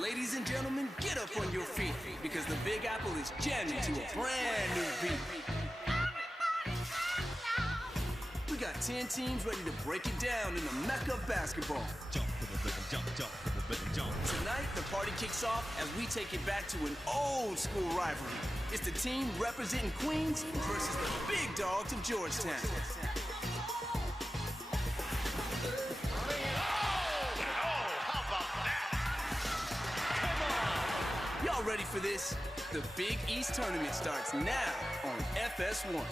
Ladies and gentlemen, get up on your feet because the Big Apple is jamming to a brand new beat. We got 10 teams ready to break it down in the Mecca of basketball. Jump for the rhythm, jump for the rhythm, jump. Tonight, the party kicks off as we take it back to an old school rivalry. It's the team representing Queens versus the big dogs of Georgetown. Y'all ready for this? The Big East Tournament starts now on FS1.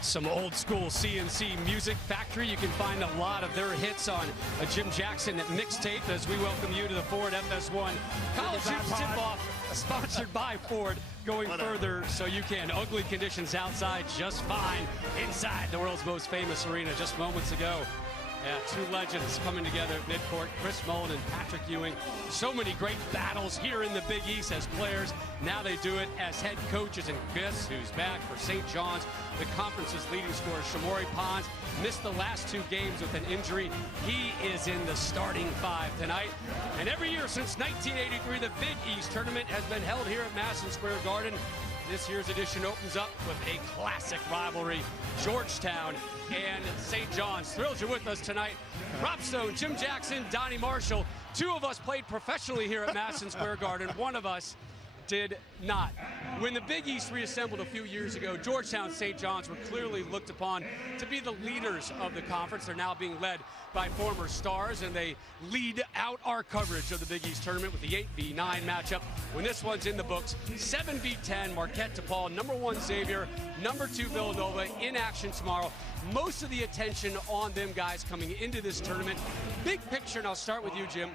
Some old school CNC Music Factory. You can find a lot of their hits on a Jim Jackson mixtape as we welcome you to the Ford FS1 College Hoops Tip-Off, sponsored by Ford. Going further so you can. Ugly conditions outside, just fine inside the world's most famous arena just moments ago. Yeah, two legends coming together at midcourt, Chris Mullin and Patrick Ewing. So many great battles here in the Big East as players. Now they do it as head coaches. And guess who's back for St. John's? The conference's leading scorer, Shamori Pons, missed the last two games with an injury. He is in the starting five tonight. And every year since 1983, the Big East tournament has been held here at Madison Square Garden. This year's edition opens up with a classic rivalry, Georgetown and St. John's. Thrilled you're with us tonight. Rob Stone, Jim Jackson, Donnie Marshall. Two of us played professionally here at Madison Square Garden. One of us did not. When the Big East reassembled a few years ago, Georgetown and St. John's were clearly looked upon to be the leaders of the conference. They're now being led by former stars, and they lead out our coverage of the Big East tournament with the 8v9 matchup. When this one's in the books, 7v10, Marquette DePaul, #1 Xavier, #2 Villanova in action tomorrow. Most of the attention on them guys coming into this tournament. Big picture, and I'll start with you, Jim.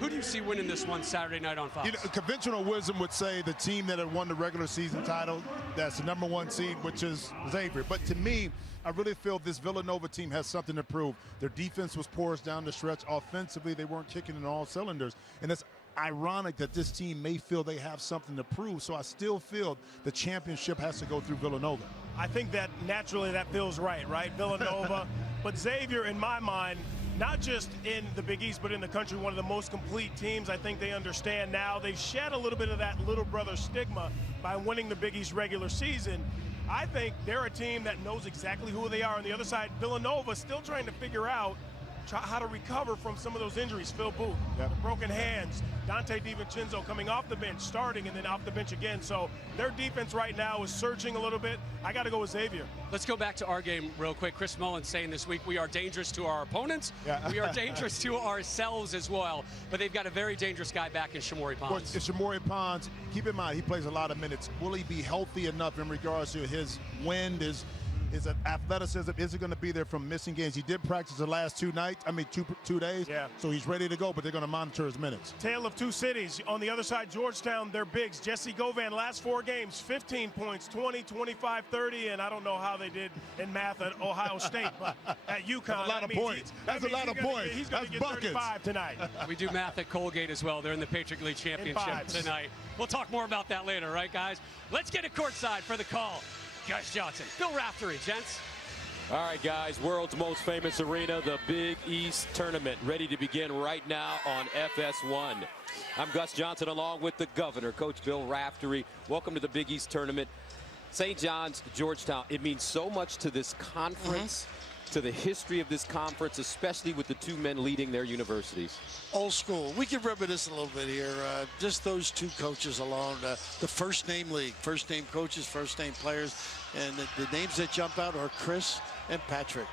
Who do you see winning this one Saturday night on Fox? You know, conventional wisdom would say the team that had won the regular season title, that's the #1 seed, which is Xavier. But to me, I really feel this Villanova team has something to prove. Their defense was porous down the stretch. Offensively, they weren't kicking in all cylinders. And it's ironic that this team may feel they have something to prove. So I still feel the championship has to go through Villanova. I think that naturally that feels right? Villanova. But Xavier, in my mind, not just in the Big East, but in the country, one of the most complete teams. I think they understand now. They've shed a little bit of that little brother stigma by winning the Big East regular season. I think they're a team that knows exactly who they are. On the other side, Villanova still trying to figure out how to recover from some of those injuries. Phil Booth, the broken hands, Dante DiVincenzo coming off the bench, starting, and then off the bench again. So their defense right now is searching a little bit. I got to go with Xavier. Let's go back to our game real quick. Chris Mullin saying this week, we are dangerous to our opponents. Yeah. We are dangerous to ourselves as well. But they've got a very dangerous guy back in Shamori Pons. It's Shamori Pons. Keep in mind, he plays a lot of minutes. Will he be healthy enough in regards to his wind, his athleticism? Is he going to be there from missing games? He did practice the last two days. Yeah. So he's ready to go, but they're going to monitor his minutes. Tale of two cities. On the other side, Georgetown, their bigs. Jesse Govan, last 4 games, 15 points, 20, 25, 30, and I don't know how they did in math at Ohio State, but at UConn. That's a lot of points. That's a lot of points. He's going to get 35 tonight. We do math at Colgate as well. They're in the Patriot League Championship tonight. We'll talk more about that later, right, guys? Let's get it courtside for the call. Gus Johnson, Phil Raftery, gents. All right, guys, world's most famous arena, the Big East Tournament, ready to begin right now on FS1. I'm Gus Johnson along with the governor, Coach Bill Raftery. Welcome to the Big East Tournament. St. John's, Georgetown, it means so much to this conference, to the history of this conference, especially with the two men leading their universities. Old school. We can reminisce a little bit here. Just those two coaches alone. The first name league, first name coaches, first name players. And the names that jump out are Chris and Patrick.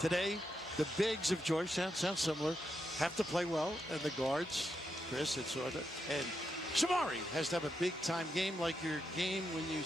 Today, the bigs of Georgetown, sound similar, have to play well. And the guards, Chris and Sorda. And Shamari has to have a big-time game like your game when you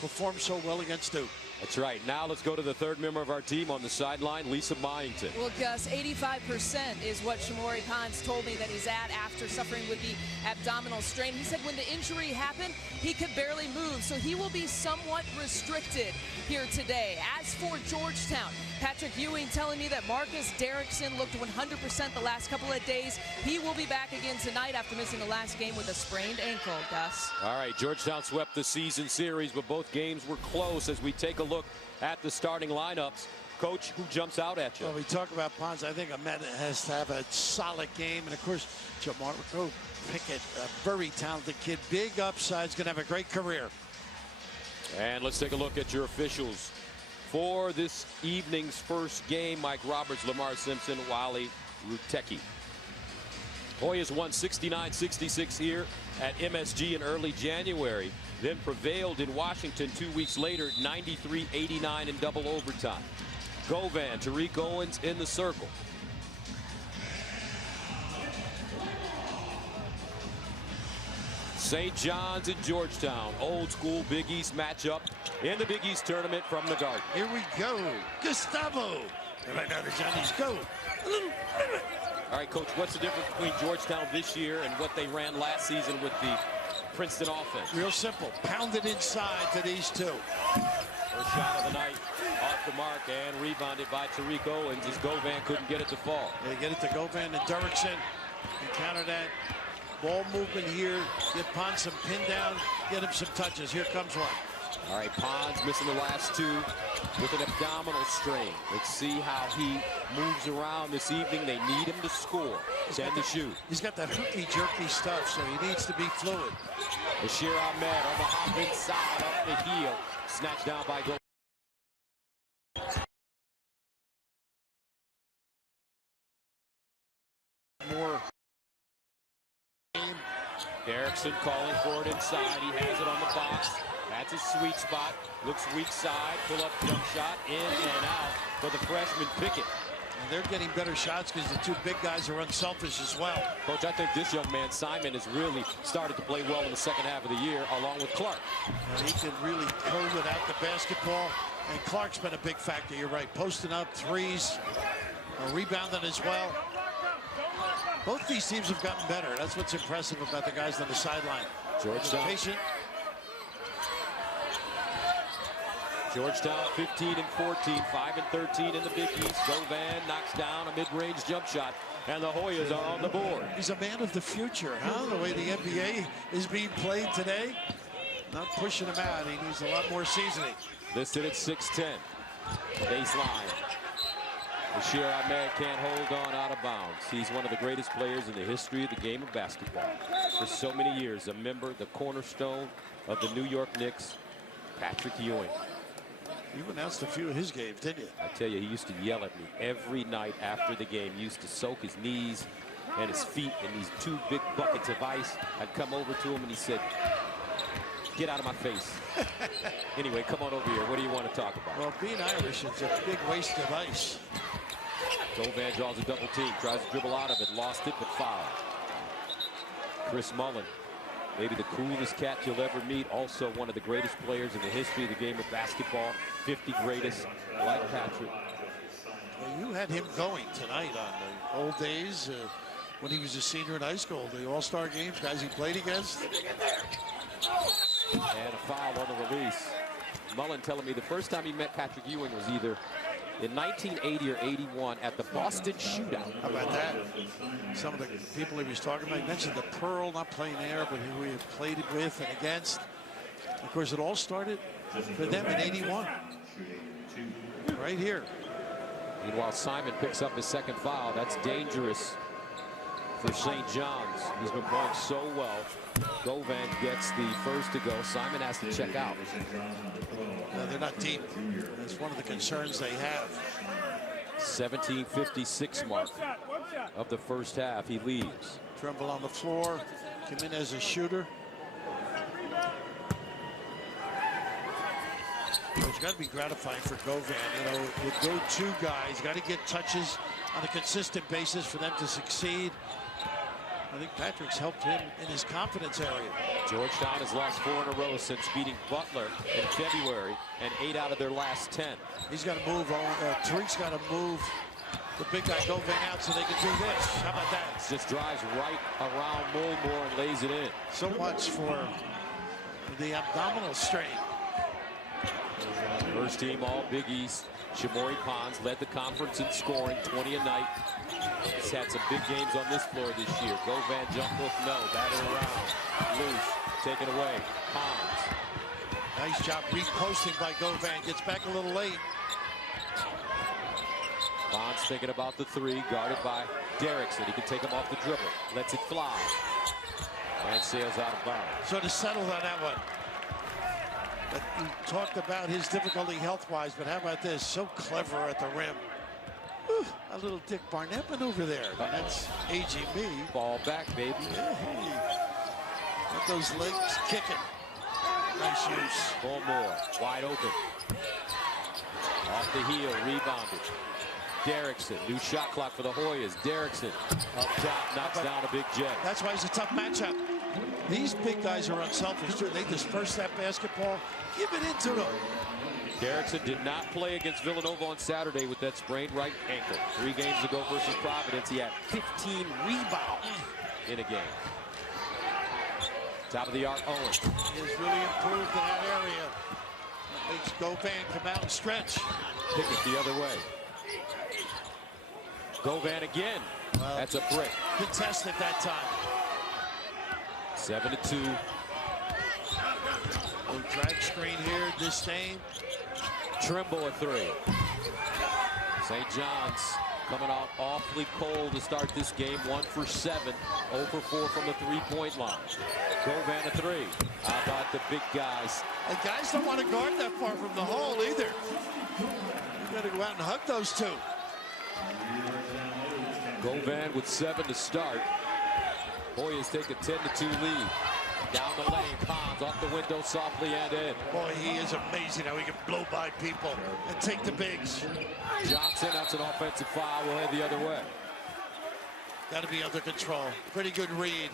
perform so well against Duke. That's right. Now let's go to the third member of our team on the sideline, Lisa Byington. Well, Gus, 85% is what Shamori Pons told me that he's at after suffering with the abdominal strain. He said when the injury happened, he could barely move, so he will be somewhat restricted here today. As for Georgetown, Patrick Ewing telling me that Marcus Derrickson looked 100% the last couple of days. He will be back again tonight after missing the last game with a sprained ankle, Gus. All right, Georgetown swept the season series, but both games were close as we take a look at the starting lineups. Coach, who jumps out at you? Well, we talk about Pons. I think Ahmed has to have a solid game. And, of course, Jamarco Pickett, a very talented kid. Big upside's going to have a great career. And let's take a look at your officials for this evening's first game. Mike Roberts, Lamar Simpson, Wally Rutecki. Hoyas won 69-66 here at MSG in early January, then prevailed in Washington 2 weeks later, 93-89 in double overtime. Govan, Tariq Owens in the circle. St. John's and Georgetown, old school Big East matchup in the Big East tournament from the Garden. Here we go. Gustavo. Right now the Johnnies go. All right, Coach, what's the difference between Georgetown this year and what they ran last season with the Princeton offense? Real simple. Pound it inside to these two. First shot of the night off the mark and rebounded by Tariq Owens as Govan couldn't get it to fall. They get it to Govan and Derrickson. And counter that. Ball movement here. Get Pons some pin down. Get him some touches. Here comes one. All right, Pons missing the last two with an abdominal strain. Let's see how he moves around this evening. They need him to score. 10 to shoot. He's got that herky-jerky stuff, so he needs to be fluid. Bashir Ahmed on the hop inside, up the heel. Snatched down by Govan. More. Derrickson calling for it inside. He has it on the box. That's a sweet spot. Looks weak side. Pull up jump shot. In and out for the freshman Pickett. And they're getting better shots because the two big guys are unselfish as well. Coach, I think this young man, Simon, has really started to play well in the second half of the year, along with Clark. And he can really go without the basketball. And Clark's been a big factor. You're right. Posting up threes. Rebounding as well. Both these teams have gotten better. That's what's impressive about the guys on the sideline. Georgetown. Georgetown 15 and 14, 5 and 13 in the Big East. Govan knocks down a mid-range jump shot, and the Hoyas are on the board. He's a man of the future, huh? The way the NBA is being played today. Not pushing him out. He needs a lot more seasoning. Listed at 6'10". Baseline. Bashir Ahmed can't hold on out of bounds. He's one of the greatest players in the history of the game of basketball. For so many years, a member, the cornerstone of the New York Knicks, Patrick Ewing. You announced a few of his games, didn't you? I tell you, he used to yell at me every night after the game. He used to soak his knees and his feet in these 2 big buckets of ice. I'd come over to him and he said, "Get out of my face." Anyway, come on over here. What do you want to talk about? Well, being Irish is a big waste of ice. Govan draws a double team, tries to dribble out of it, lost it, but fouled. Chris Mullin, maybe the coolest cat you'll ever meet, also one of the greatest players in the history of the game of basketball, 50 greatest, like Patrick. Well, you had him going tonight on the old days when he was a senior in high school, the All-Star games, guys he played against. And a foul on the release. Mullin telling me the first time he met Patrick Ewing was either in 1980 or 81 at the Boston Shootout. How about that? Some of the people he was talking about, he mentioned the Pearl, not playing there, but who he had played it with and against. Of course, it all started for them in 81. Right here. Meanwhile, Simon picks up his second foul. That's dangerous for St. John's. He's been playing so well. Govan gets the first to go. Simon has to check out. No, they're not deep. That's one of the concerns they have. 17:56 mark of the first half. He leaves. Tremble on the floor. Come in as a shooter. It's got to be gratifying for Govan. You know, with those two guys, got to get touches on a consistent basis for them to succeed. I think Patrick's helped him in his confidence area. Georgetown has lost 4 in a row since beating Butler in February, and 8 out of their last 10. He's got to move on. Tariq's got to move the big guy Govan out so they can do this. How about that? Just drives right around Mulmore and lays it in. So much for the abdominal strain. First team all Big East. Shamori Pons led the conference in scoring, 20 a night. He's had some big games on this floor this year. Govan jump hook, no. Batted around. Loose. Taken away. Pons. Nice job reposting by Govan. Gets back a little late. Bonds thinking about the three, guarded by Derrickson. He can take him off the dribble, lets it fly, and sails out of bounds. So to settle on that one. But we talked about his difficulty health-wise, but how about this? So clever at the rim. Whew, a little Dick Barnett maneuver there. That's aging me. Ball back, baby. Yeah, got those legs kicking. Nice use. One more, wide open. Off the heel, rebounded. Derrickson, new shot clock for the Hoyas. Derrickson up top, knocks down a big jet. That's why it's a tough matchup. These big guys are unselfish too. They disperse that basketball, give it into them. Derrickson did not play against Villanova on Saturday with that sprained right ankle. 3 games ago versus Providence, he had 15 rebounds in a game. Top of the arc, Owen. He has really improved in that area. That makes Govan come out and stretch. Pick it the other way. Govan again. That's a brick. Contested that time. 7-2. Little drag screen here, Disdain. Trimble a 3. St. John's coming out awfully cold to start this game. 1 for 7. 0 for 4 from the 3-point line. Govan a 3. How about the big guys? And guys don't want to guard that far from the hole either. You got to go out and hug those two. Govan with 7 to start. Hoyas take a 10-2 lead. Down the lane, Pons off the window softly and in. Boy, he is amazing how he can blow by people and take the bigs. Johnson, that's an offensive foul. We'll head the other way. Got to be under control. Pretty good read.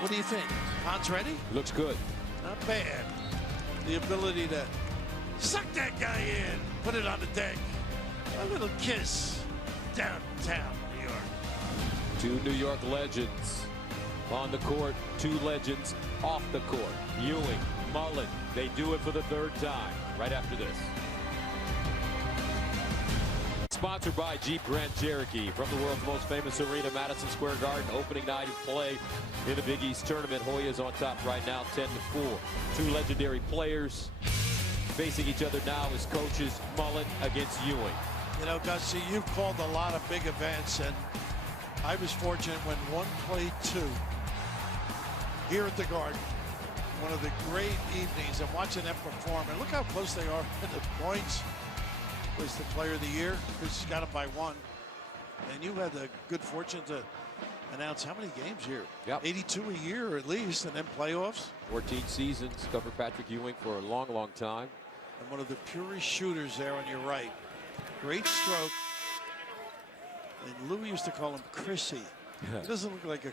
What do you think? Pons ready? Looks good. Not bad. The ability to suck that guy in, put it on the deck. A little kiss downtown New York. 2 New York legends on the court, 2 legends off the court. Ewing, Mullen, they do it for the 3rd time right after this. Sponsored by Jeep Grand Cherokee from the world's most famous arena, Madison Square Garden. Opening night of play in the Big East tournament. Hoyas on top right now, 10-4. 2 legendary players facing each other now as coaches. Mullen against Ewing. You know, Gus, you've called a lot of big events, and I was fortunate when one played 2 here at the Garden. One of the great evenings of watching them perform. And look how close they are in the points. Was the player of the year. Chris got him by 1. And you had the good fortune to announce how many games here? Yep. 82 a year at least, and then playoffs. 14 seasons, covered Patrick Ewing for a long, long time. And one of the purest shooters there on your right. Great stroke. And Louis used to call him Chrissy. He doesn't look like a...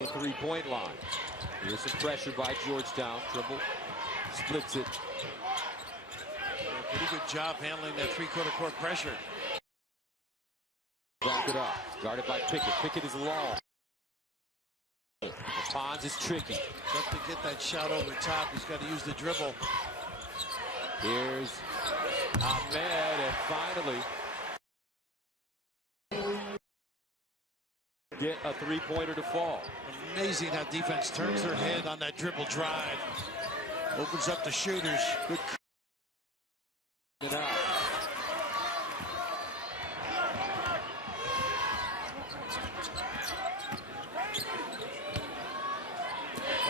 The 3-point line. Here's some pressure by Georgetown. Trimble splits it. Pretty good job handling that 3/4 court pressure. Back it up. Guarded by Pickett. Pickett is long. The Pons is tricky. Just to get that shot over top, he's got to use the dribble. Here's Ahmed, and finally get a 3-pointer to fall. Amazing how defense turns their head on that dribble drive. Opens up the shooters. Good. And out.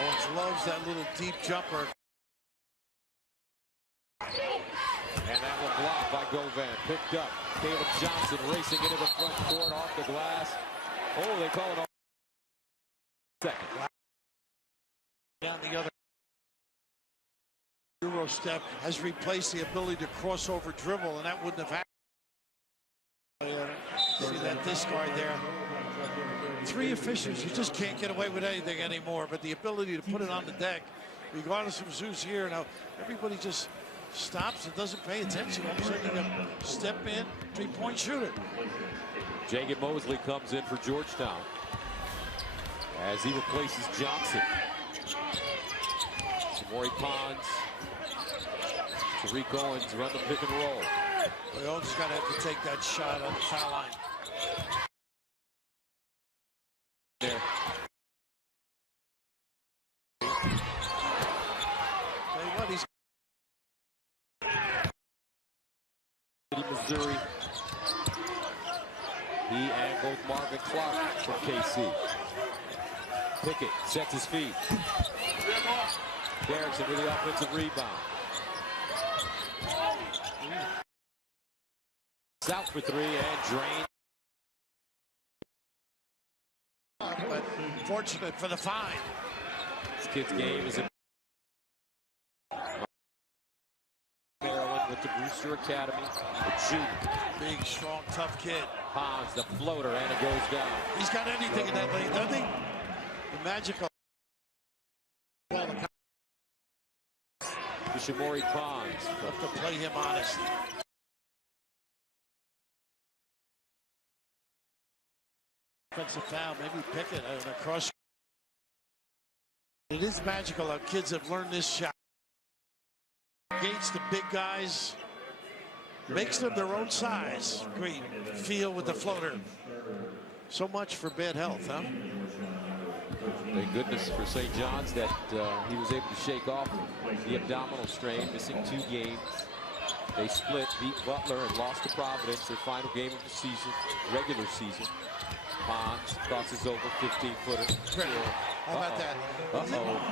Owens loves that little deep jumper. And that one blocked by Govan. Picked up. Caleb Johnson racing into the front court off the glass. Oh, they call it off. Second. Down the other. Euro step has replaced the ability to cross over dribble, and that wouldn't have happened. See that discard there. 3 officials, you just can't get away with anything anymore, but the ability to put it on the deck, regardless of who's here. Now, everybody just stops and doesn't pay attention. All of a sudden, you got step in, 3-point shooter. Jagan Mosley comes in for Georgetown as he replaces Johnson. Maury Pons, Tariq Owens run the pick and roll. Well, Owens has got to have to take that shot on the foul line. Missouri. He and both Marvin Clark from KC. Pickett sets his feet. Derrickson with the offensive rebound. Out for three and drained. But fortunate for the find. This kid's game is in Maryland with the Brewster Academy. The shoot. Big, strong, tough kid. Pons, the floater, and it goes down. He's got anything in that lane, doesn't he? The magical. Shamori Pons. Have to play him honest. Offensive foul, maybe Pickett across. It is magical how kids have learned this shot. Against the big guys, makes them their own size. Great feel with the floater. So much for bad health, huh? Thank goodness for St. John's that he was able to shake off the abdominal strain, missing 2 games. They split, beat Butler, and lost to Providence, their final game of the season, regular season. Pons crosses over, 15-footer. How about that?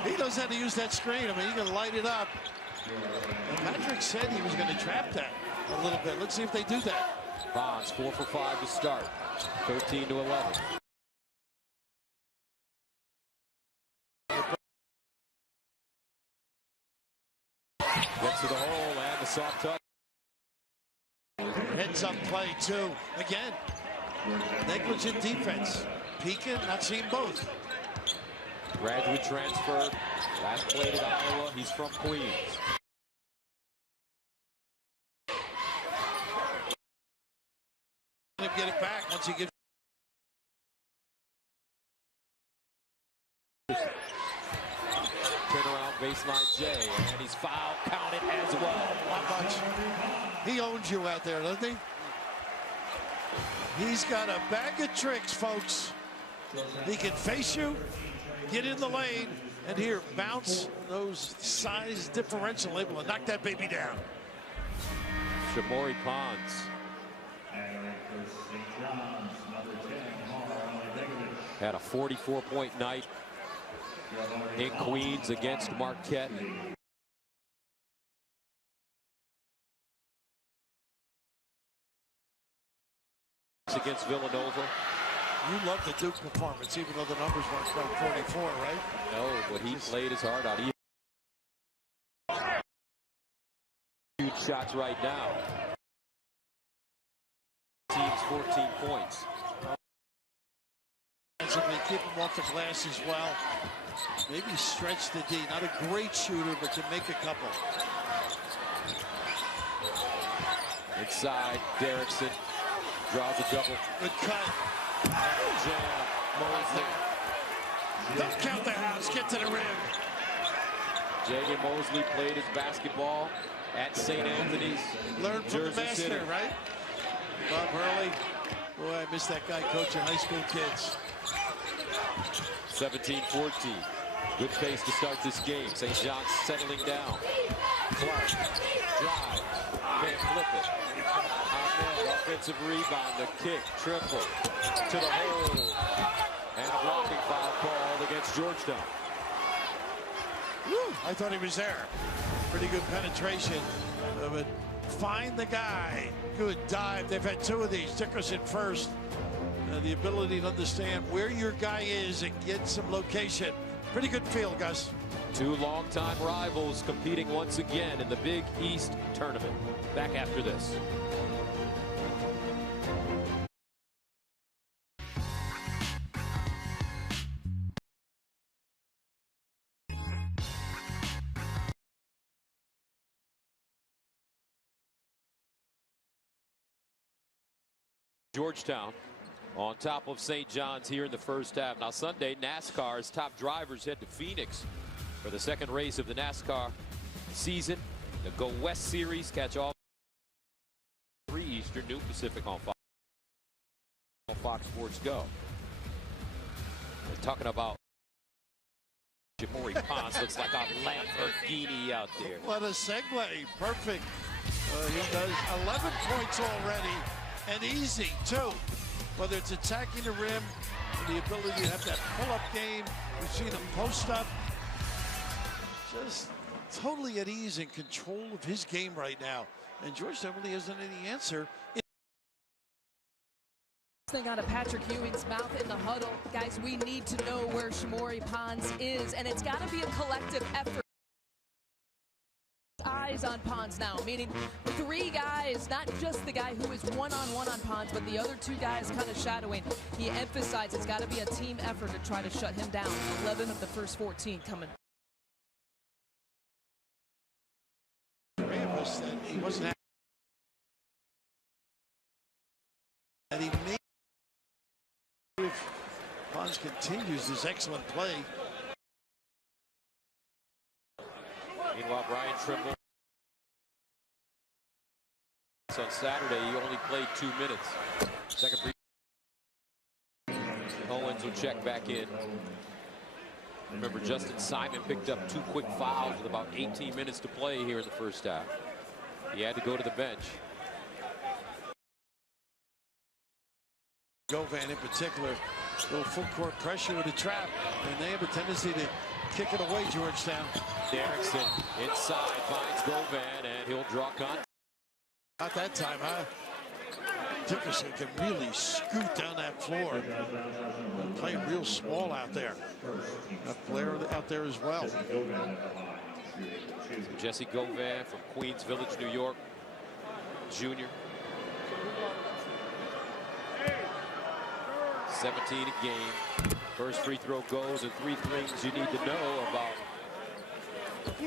He knows how to use that screen. I mean, he can light it up. And Patrick said he was going to trap that a little bit. Let's see if they do that. Pons 4 for 5 to start, 13 to 11. Gets to the hole and the soft touch. Heads up play too. Again, negligent defense. Peeking, not seeing both. Graduate transfer. Last played at Iowa. He's from Queens. Get it back once he gets. Turnaround baseline J, and he's fouled, counted as well. Not much. He owns you out there, doesn't he? He's got a bag of tricks, folks. He can face you, get in the lane, and here, bounce those size differential, able to knock that baby down. Shamori Pons. Had a 44-point night in Queens against Marquette. Against Villanova. You love the Duke performance, even though the numbers weren't quite 44, right? No, but he played his heart out. Huge shots right now. Team's 14 points. Keep him off the glass as well. Maybe stretch the D. Not a great shooter, but can make a couple. Inside, Derrickson draws a double. Good cut. Jam. Mosley. Don't count the house. Get to the rim. Jagan Mosley played his basketball at St. Anthony's. Learned from Jersey the master, City. right? Bob Hurley. Boy, I miss that guy coaching high school kids. 17-14. Good pace to start this game. St. John's settling down. Clark. Drive. Can't flip it. Ahmed, offensive rebound. The kick. Triple. To the hole. And a blocking foul called against Georgetown. Woo, I thought he was there. Pretty good penetration. But find the guy. Good dive. They've had 2 of these. Dickerson first. The ability to understand where your guy is and get some location. Pretty good feel, Gus. 2 longtime rivals competing once again in the Big East tournament. Back after this. Georgetown on top of St. John's here in the first half. Now Sunday, NASCAR's top drivers head to Phoenix for the second race of the NASCAR season. The Go West Series, catch all 3 Eastern, noon Pacific on Fox Sports Go. We're talking about Shamori Pons. Looks like a Lamborghini out there. What a segue. Perfect. He does 11 points already, and easy, too. Whether it's attacking the rim, and the ability to have that pull-up game. We've seen him post up. Just totally at ease and control of his game right now. And Georgetown really hasn't any answer. Thing out of Patrick Ewing's mouth in the huddle. Guys, we need to know where Shamorie Ponds is, and it's got to be a collective effort. Eyes on Ponds now, meaning 3 guys, not just the guy who is one-on-one on Ponds, but the other 2 guys kind of shadowing. He emphasized it's got to be a team effort to try to shut him down. 11 of the first 14 coming. Three of us that he wasn't and he may, if Ponds continues this excellent play. Meanwhile, Brian Trimble. On Saturday, he only played 2 minutes. Second free. Owens will check back in. Remember, Justin Simon picked up 2 quick fouls with about 18 minutes to play here in the first half. He had to go to the bench. Govan in particular, little full court pressure with a trap, and they have a tendency to kick it away, Georgetown. Derrickson inside finds Govan, and he'll draw contact. Not that time, huh? Dickerson can really scoot down that floor. Playing real small out there. A player out there as well. Jesse Govan from Queens Village, New York, junior. 17 a game. First free throw goes, and 3 things you need to know about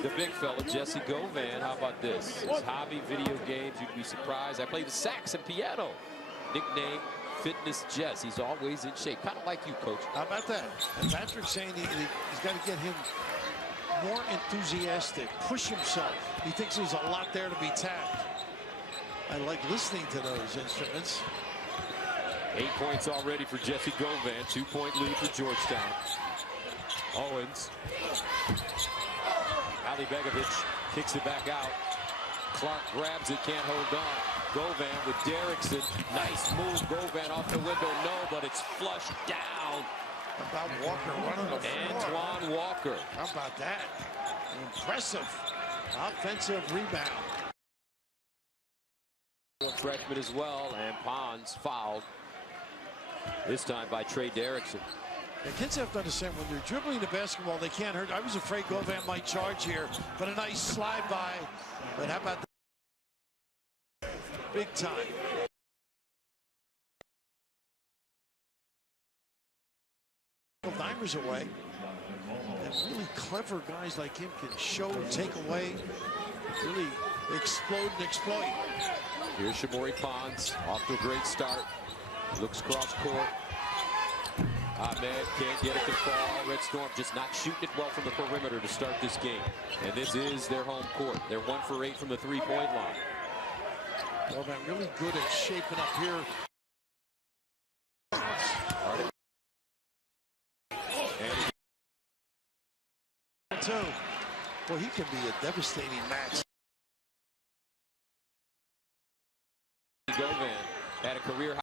the big fella, Jesse Govan. How about this? His hobby, video games, you'd be surprised. I play the sax and piano. Nickname, Fitness Jess. He's always in shape, kind of like you, Coach. How about that? And Patrick's saying he's got to get him more enthusiastic, push himself. He thinks there's a lot there to be tapped. I like listening to those instruments. 8 points already for Jesse Govan. 2-point lead for Georgetown. Owens. Ali Begovic kicks it back out. Clark grabs it, can't hold on. Govan with Derrickson. Nice move. Govan off the window. No, but it's flushed down. How about Walker running the floor? Antoine Walker. How about that? Impressive offensive rebound. Freshman as well, and Ponds fouled. This time by Trey Derrickson. The kids have to understand when they're dribbling the basketball, they can't hurt. I was afraid Govan might charge here, but a nice slide by. But how about that? Big time. Dimers away. And really clever guys like him can show, take away, really explode and exploit. Here's Shamorie Ponds, off to a great start. Looks cross court. Ahmed can't get it to fall. Red Storm just not shooting it well from the perimeter to start this game. And this is their home court. They're 1 for 8 from the 3-point line. Well, man, really good at shaping up here. Well, he can be a devastating match. Govan had a career high.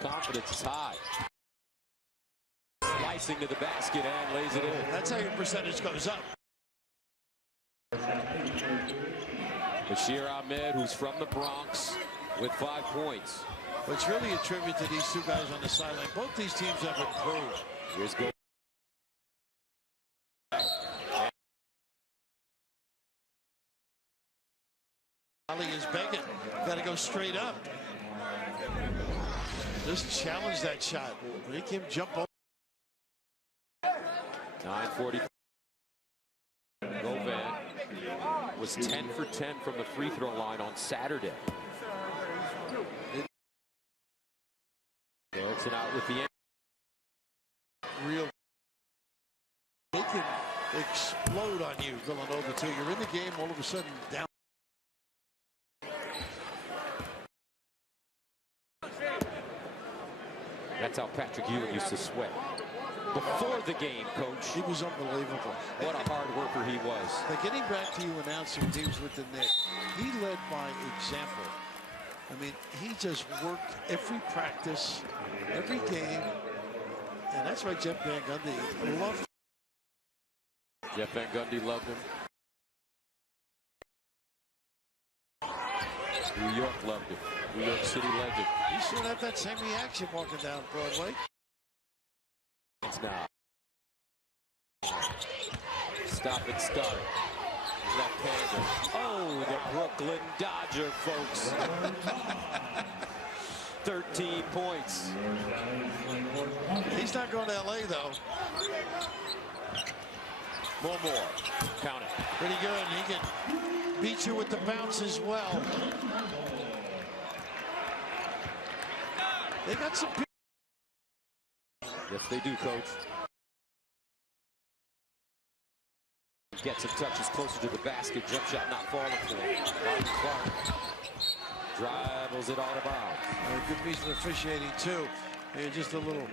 Confidence is high. Slicing to the basket and lays it in. That's how your percentage goes up. Bashir Ahmed, who's from the Bronx, with 5 points. It's really a tribute to these 2 guys on the sideline. Both these teams have improved. Here's Govan. Ali is begging. Got to go straight up. Just challenge that shot. Make him jump over. 9:40. Govan was 10 for 10 from the free throw line on Saturday. Derrickson out with the end. Real. They can explode on you, Villanova, too. You're in the game, all of a sudden down. That's how Patrick Ewing used to sweat. before the game, Coach. He was unbelievable. What a hard worker he was. But getting back to you announcing teams with the Knicks, he led by example. I mean, he just worked every practice, every game, and that's why Jeff Van Gundy loved him. Jeff Van Gundy loved him. New York loved him. New York City legend. He should have that same reaction walking down Broadway. It's now. Stop and start. Left-hander. Oh, the Brooklyn Dodger, folks. 13 points. He's not going to L.A., though. More. Count it. Pretty good. He can beat you with the bounce as well. They got some. Yes, they do, Coach. Gets some touches closer to the basket. Jump shot not falling for him. Martin Clark dribbles it out of bounds. A good piece of officiating, too. And just a little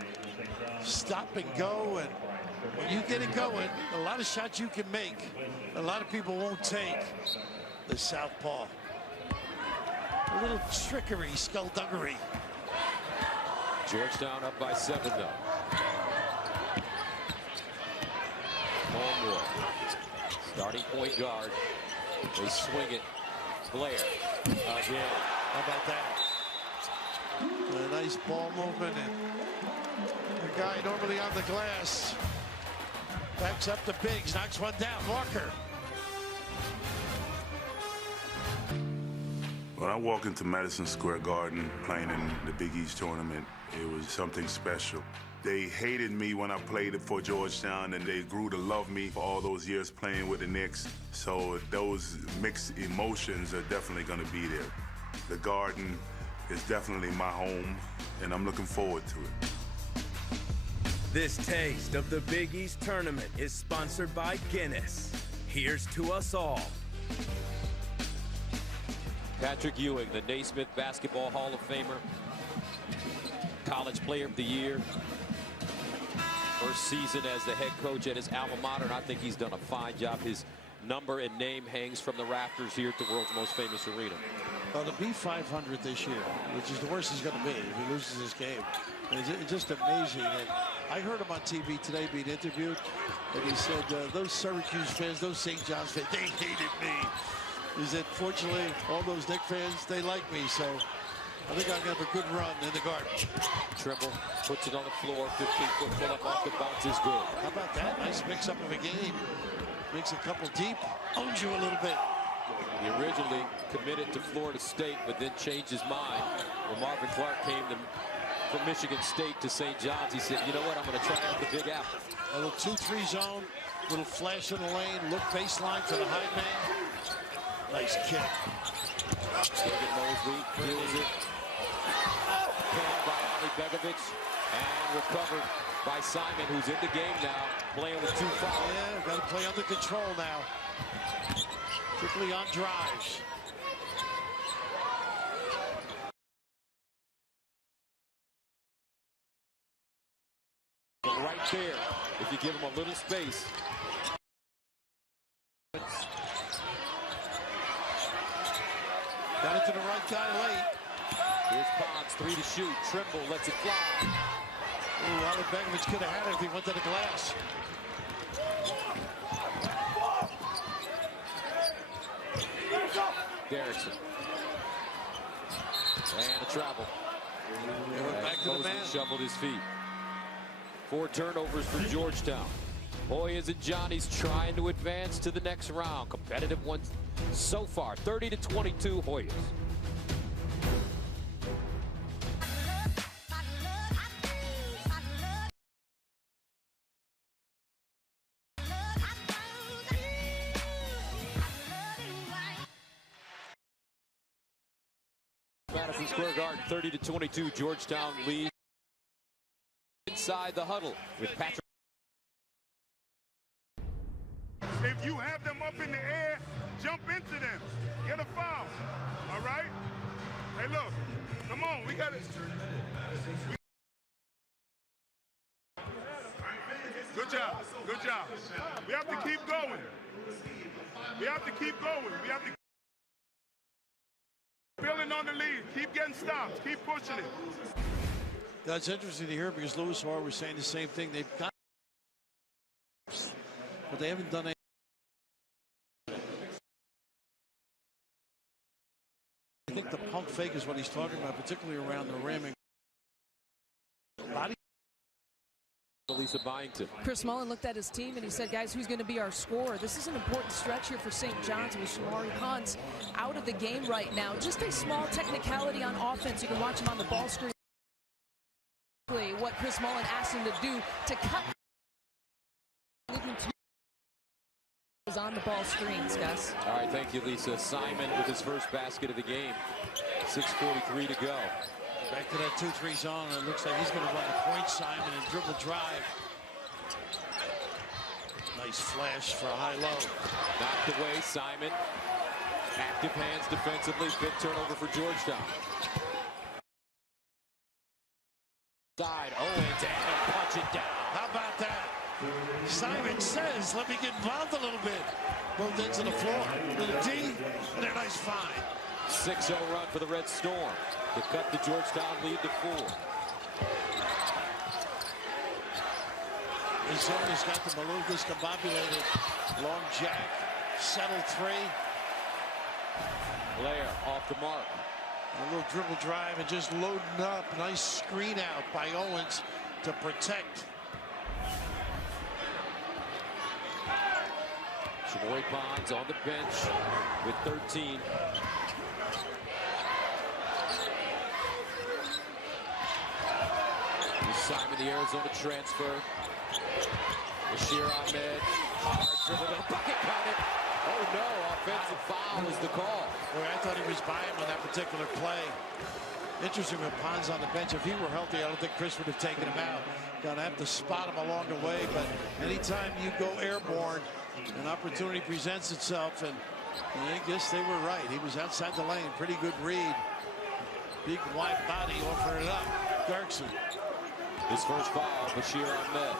stop and go. And when you get it going, a lot of shots you can make. A lot of people won't take the southpaw. A little trickery, skullduggery. Georgetown up by 7, though. More. Starting point guard. They swing it. Blair again. How about that? A nice ball movement. And the guy normally on the glass backs up the bigs, knocks one down. Walker. When I walked into Madison Square Garden playing in the Big East tournament, it was something special. They hated me when I played for Georgetown, and they grew to love me for all those years playing with the Knicks. So those mixed emotions are definitely going to be there. The Garden is definitely my home, and I'm looking forward to it. This taste of the Big East tournament is sponsored by Guinness. Here's to us all. Patrick Ewing, the Naismith Basketball Hall of Famer, College Player of the Year, first season as the head coach at his alma mater, and I think he's done a fine job. His number and name hangs from the rafters here at the world's most famous arena. Well, to be 500 this year, which is the worst he's going to be if he loses this game, it's just amazing. And I heard him on TV today being interviewed, and he said those Syracuse fans, those St. John's fans, they hated me. He said, fortunately, all those Knicks fans, they like me, so I think I'm going to have a good run in the Garden. Trimble puts it on the floor, 15-foot pull-up off the bounce is good. How about that? Nice mix-up of a game. Makes a couple deep, owns you a little bit. He originally committed to Florida State, but then changed his mind. When Marvin Clark came from Michigan State to St. John's, he said, you know what, I'm going to try out the Big Apple. A little 2-3 zone, little flash in the lane, look baseline for the high man. Nice kick. David Mosley deals it. Canned by Ali Begovic and recovered by Simon, who's in the game now, playing with 2 fouls. Yeah, got to play under control now. Particularly on drives. But right there, if you give him a little space. Got it to the right guy late. Here's Bonds, 3 to shoot. Trimble lets it fly. Ooh, Ali Begovic could have had it if he went to the glass. Derrickson. And a travel. They went back to the man. Shoveled his feet. 4 turnovers for Georgetown. Hoyas and Johnny's trying to advance to the next round. Competitive one so far. 30-22 Hoyas. Madison Square Garden, 30-22. Georgetown leads inside the huddle with Patrick. If you have them up in the air, jump into them. Get a foul. All right? Hey, look. Come on. We got it. Good job. We have to keep going. We have to keep going. We have to keep building on the lead. Keep getting stops. Keep pushing it. That's interesting to hear because Lewis Orr was saying the same thing. They've got, but they haven't done anything. I think the pump fake is what he's talking about, particularly around the rim. Body. Lisa Byington. Chris Mullin looked at his team and he said, guys, who's going to be our scorer? This is an important stretch here for St. John's with Shamari Pons out of the game right now. Just a small technicality on offense. You can watch him on the ball screen. What Chris Mullin asked him to do to cut on the ball screens, Gus. All right, thank you, Lisa. Simon with his first basket of the game. 6:43 to go. Back to that 2-3 zone. It looks like he's going to run the point, Simon, and dribble drive. Nice flash for a high-low. Knocked away, Simon. Active hands defensively. Fifth turnover for Georgetown. Side, Owens, and he'll punch it down. How about that? Simon says, let me get involved a little bit. Both ends of the floor. Little D, and a nice find. 6-0 run for the Red Storm to cut the Georgetown lead to 4. Arizona's got them a little discombobulated. Long jack, settle 3. Blair off the mark. A little dribble drive and just loading up. Nice screen out by Owens to protect. Shamori Pons on the bench with 13. Simon, the Arizona transfer. Bashir Ahmed, hard dribble, and bucket counted. Oh no, offensive foul is the call. Boy, I thought he was by him on that particular play. Interesting with Pons on the bench. If he were healthy, I don't think Chris would have taken him out. Gonna have to spot him along the way, but anytime you go airborne, an opportunity presents itself, and I guess they were right. He was outside the lane, pretty good read. Big wide body offering it up. Dirksen. His first foul, Bashir Ahmed.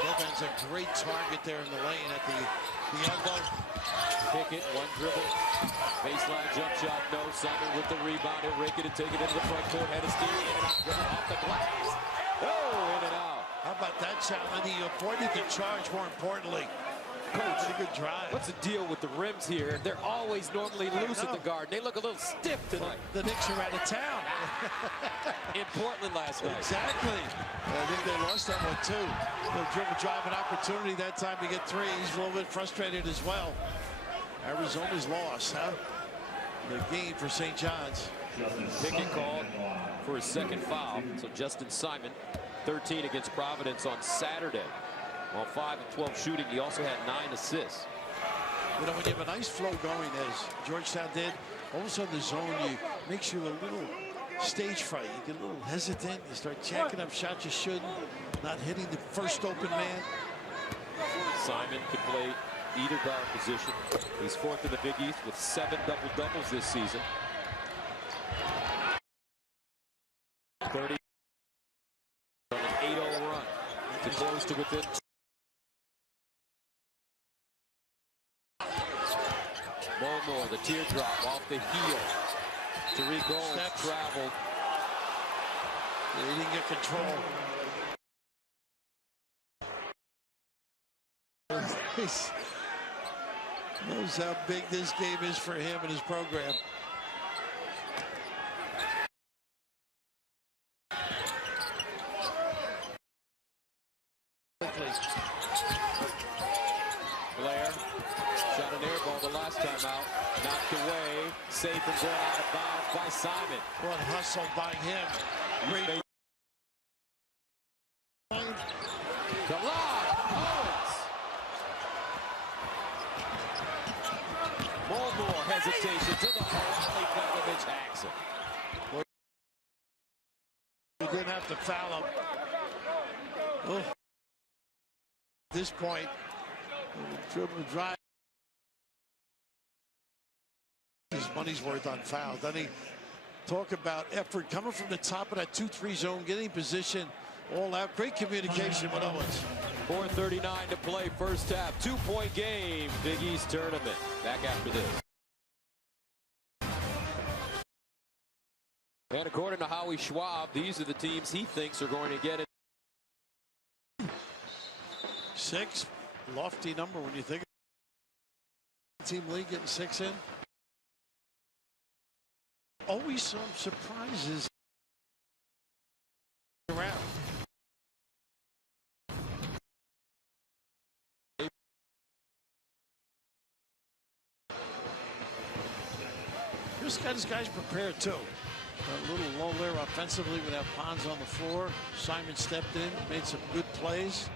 Billman's a great target there in the lane at the elbow. Pickett, one dribble. Baseline jump shot, no. Simon with the rebound. He'll rake it and take it into the front court. Hennessy in and out, dribble off the glass. Oh, in and out. How about that shot? And he avoided the charge, more importantly. Coach, a good drive. What's the deal with the rims here? They're always normally loose at the guard. They look a little stiff tonight. The Knicks are out of town. In Portland last night. Exactly. I think they lost that one too. The dribble drive, an opportunity that time to get 3. He's a little bit frustrated as well. Arizona's loss, huh? The gain for St. John's. Pickett called for his second foul. So Justin Simon, 13 against Providence on Saturday. On 5 of 12 shooting, he also had 9 assists. You know, when you have a nice flow going, as Georgetown did, all of a sudden the zone makes you a little stage fright. You get a little hesitant. You start jacking up shots you shouldn't, not hitting the first open man. Simon could play either guard position. He's 4th in the Big East with 7 double-doubles this season. 30 on an 8-0 run to close to within. Mulmore, the teardrop off the heel. Tariq Owens traveled. He didn't get control. He knows how big this game is for him and his program. Blair shot an air ball the last time out. Knocked away. Safe and going out of bounds by Simon. What hustle by him. Great. The lob. Owens. Mulmore hesitation to the hole. Ivanovic hacks it. He didn't have to foul him. Oh. At this point, dribble drive. His money's worth on fouls. Then he Talk about effort coming from the top of that 2-3 zone, getting position, all out. Great communication with Owens. 4:39 to play, first half. 2-point game, Big East tournament. Back after this. And according to Howie Schwab, these are the teams he thinks are going to get it. 6, lofty number when you think of team league getting 6 in. Always some surprises around. Chris got his guys prepared too. A little lull there offensively without Pons on the floor. Simon stepped in, made some good plays.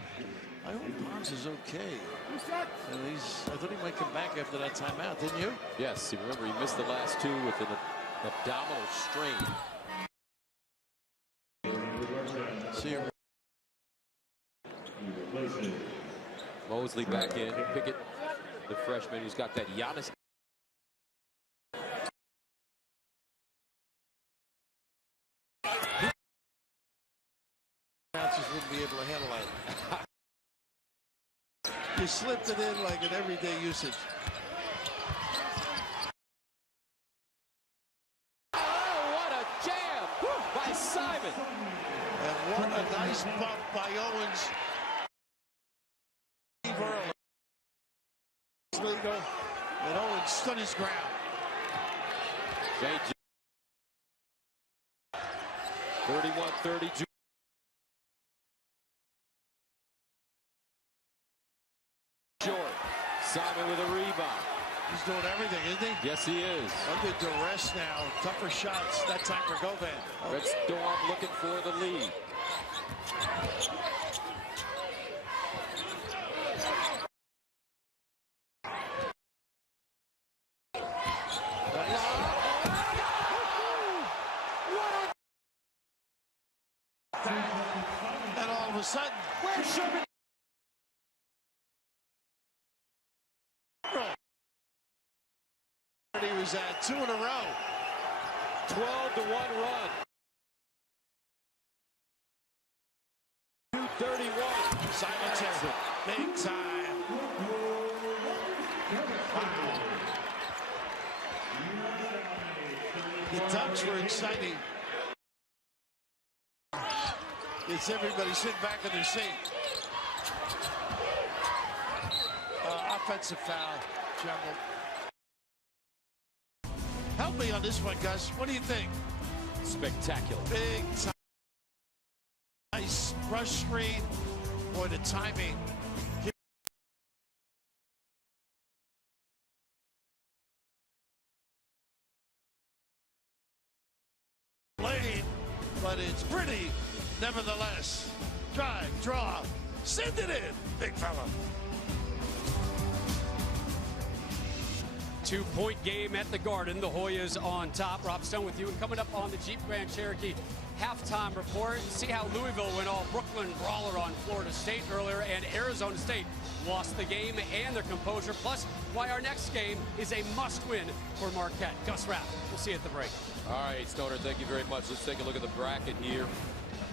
I hope Pons is okay. And I thought he might come back after that timeout, didn't you? Yes, you remember he missed the last 2 with an abdominal strain. See Mosley back in. Pickett, the freshman, who's got that Giannis. Announcers wouldn't be able to handle that. You slipped it in like an everyday usage. Oh, what a jam by Simon. And what a nice bump by Owens. And Owens stood his ground. 31-32. Simon with a rebound. He's doing everything, isn't he? Yes, he is. Under duress now. Tougher shots. That time for Govan. Red Storm looking for the lead. And all of a sudden, where's Sherman? He was at 2 in a row. 12-1 run. 2:31. Simon Jackson, big time. Wow. The dunks were exciting. It's everybody sitting back in their seat. Offensive foul, General. Help me on this one, Gus. What do you think? Spectacular. Big time. Nice rush screen. Boy, the timing. Lane, but it's pretty nevertheless. Drive, draw, send it in, big fella. 2-point game at the Garden. The Hoyas on top. Rob Stone with you. And coming up on the Jeep Grand Cherokee halftime report, see how Louisville went all Brooklyn brawler on Florida State earlier, and Arizona State lost the game and their composure. Plus, why our next game is a must-win for Marquette. Gus Rapp. We'll see you at the break. All right, Stoner, thank you very much. Let's take a look at the bracket here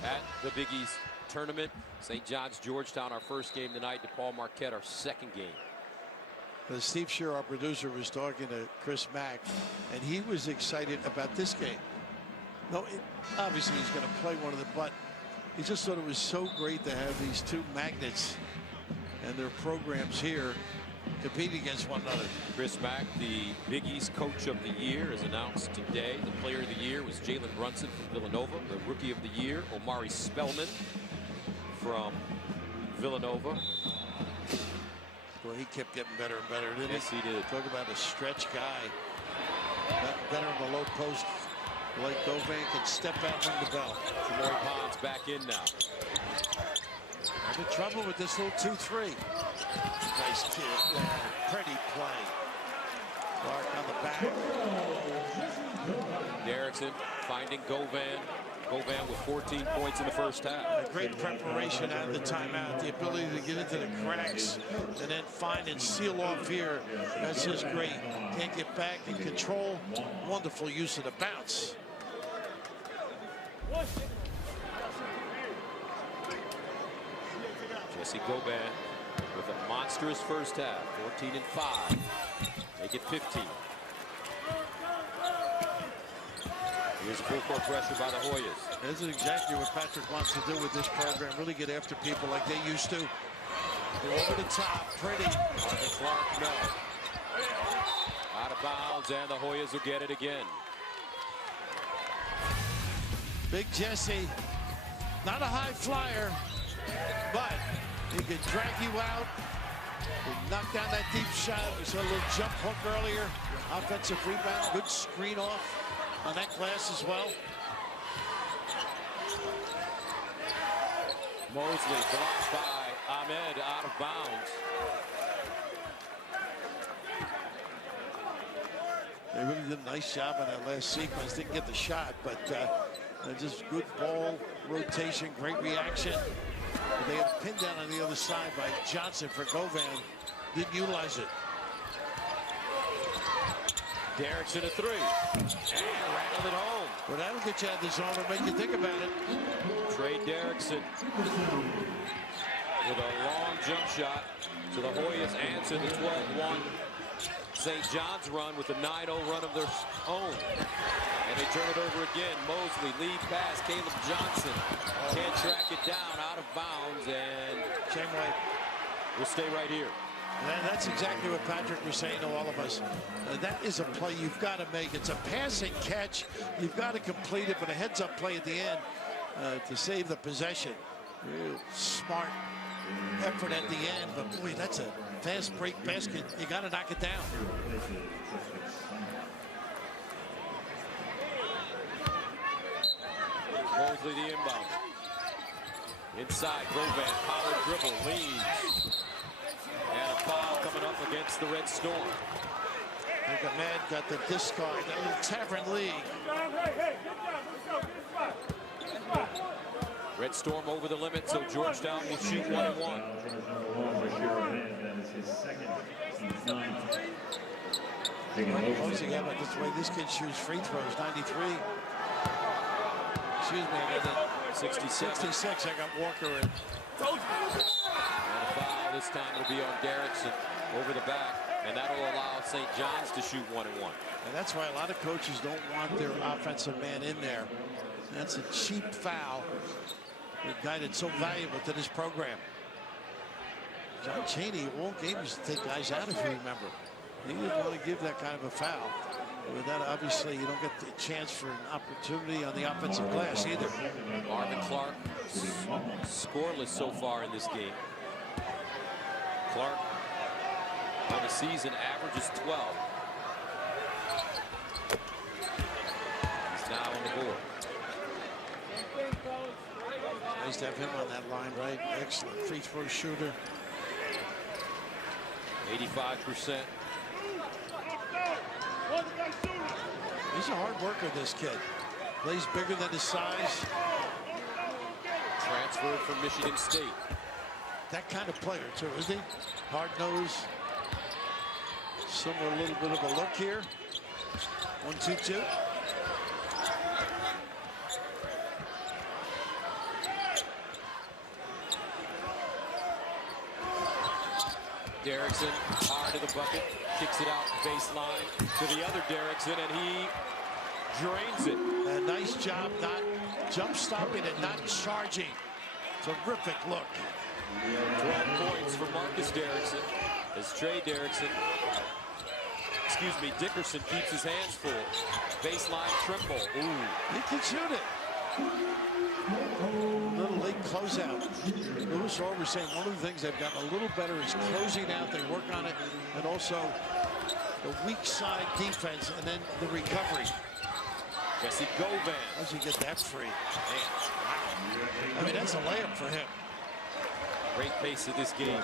at the Big East tournament. St. John's, Georgetown, our first game tonight. DePaul, Marquette, our second game. Steve Shearer, our producer, was talking to Chris Mack, and he was excited about this game. No, obviously he's going to play one of them, but he just thought it was so great to have these two magnets and their programs here compete against one another. Chris Mack, the Big East Coach of the Year, is announced today. The Player of the Year was Jalen Brunson from Villanova. The Rookie of the Year, Omari Spellman from Villanova. Well, he kept getting better and better, didn't he? Yes, he did. Talk about a stretch guy. Better in the low post. Like Govan can step out from the bell. Jamori Pons back in now. I'm in trouble with this little 2-3. Nice kid. Pretty play. Clark on the back. Derrickson finding Govan. Govan with 14 points in the first half. A great preparation out of the timeout. The ability to get into the cracks and then find and seal off here. That's just great. Can't get back and control. Wonderful use of the bounce. Jesse Govan with a monstrous first half, 14 and 5. Make it 15. Here's a full court pressure by the Hoyas. This is exactly what Patrick wants to do with this program. Really get after people like they used to. Go over the top, pretty. Marvin Clark, no. Out of bounds, and the Hoyas will get it again. Big Jesse, not a high flyer, but he can drag you out. He knocked down that deep shot. We saw a little jump hook earlier. Offensive rebound, good screen off on that glass as well. Mosley blocked by Ahmed, out of bounds. They really did a nice job on that last sequence. Didn't get the shot, but just good ball rotation, great reaction. But they had a pin down on the other side by Johnson for Govan. Didn't utilize it. Derrickson a three. And rattled it home. Well, that'll get you out of the zone and make you think about it. Trey Derrickson with a long jump shot. So the Hoyas answer the 12-1 St. John's run with a 9-0 run of their own. And they turn it over again. Mosley, lead pass. Caleb Johnson can't track it down, out of bounds, and same way. We'll stay right here. And that's exactly what Patrick was saying to all of us. That is a play you've got to make. It's a passing catch. You've got to complete it, but a heads-up play at the end to save the possession. Real smart effort at the end, but boy, that's a fast break basket. You got to knock it down. Mosley the inbound. Inside, Govan, power dribble, leads. And a foul coming up against the Red Storm. I think Ahmed got the discard, that little tavern league. Red Storm over the limit, so Georgetown will shoot 1-1. Closing out about this way this kid shoots free throws, 93. Excuse me, I got 66. I got Walker in. And a foul this time will be on Derrickson over the back, and that'll allow St. John's to shoot 1-1. And that's why a lot of coaches don't want their offensive man in there. That's a cheap foul. The guy that's so valuable to this program. John Chaney, all games to take guys out, if you remember. He didn't want to give that kind of a foul. With that, obviously, you don't get the chance for an opportunity on the offensive glass either. Marvin Clark scoreless so far in this game. Clark on the season averages 12. He's now on the board. Nice to have him on that line, right? Excellent free throw shooter. 85%. He's a hard worker, this kid. Plays bigger than his size. Transferred from Michigan State. That kind of player, too, isn't he? Hard-nosed. Somewhere a little bit of a look here. 1-2-2. Derrickson hard to the bucket, kicks it out baseline to the other Derrickson, and he drains it. A nice job not jump stopping and not charging. Terrific look. 12 points for Marcus Derrickson as Trey Dickerson keeps his hands full. Baseline Trimble. Ooh. He can shoot it. Little late closeout. Lewis Orr was saying one of the things they've gotten a little better is closing out. They work on it, and also the weak side defense, and then the recovery. Jesse Govan. How's he get that free? Man, wow. I mean, that's a layup for him. Great pace of this game.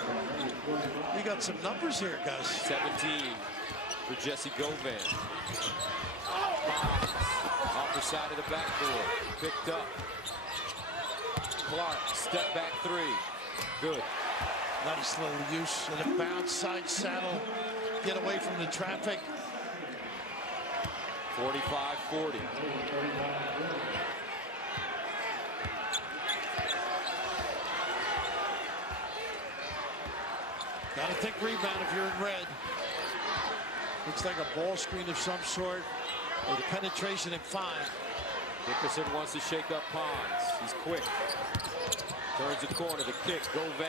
We got some numbers here, Gus. 17 for Jesse Govan. Off the side of the backboard. Picked up. Clark, step back three. Good. Nice little use of the bounce, side saddle. Get away from the traffic. 45-40. think rebound if you're in red. Looks like a ball screen of some sort. With penetration and fine. Dickerson wants to shake up Pons. He's quick. Turns the corner, the kick. Govan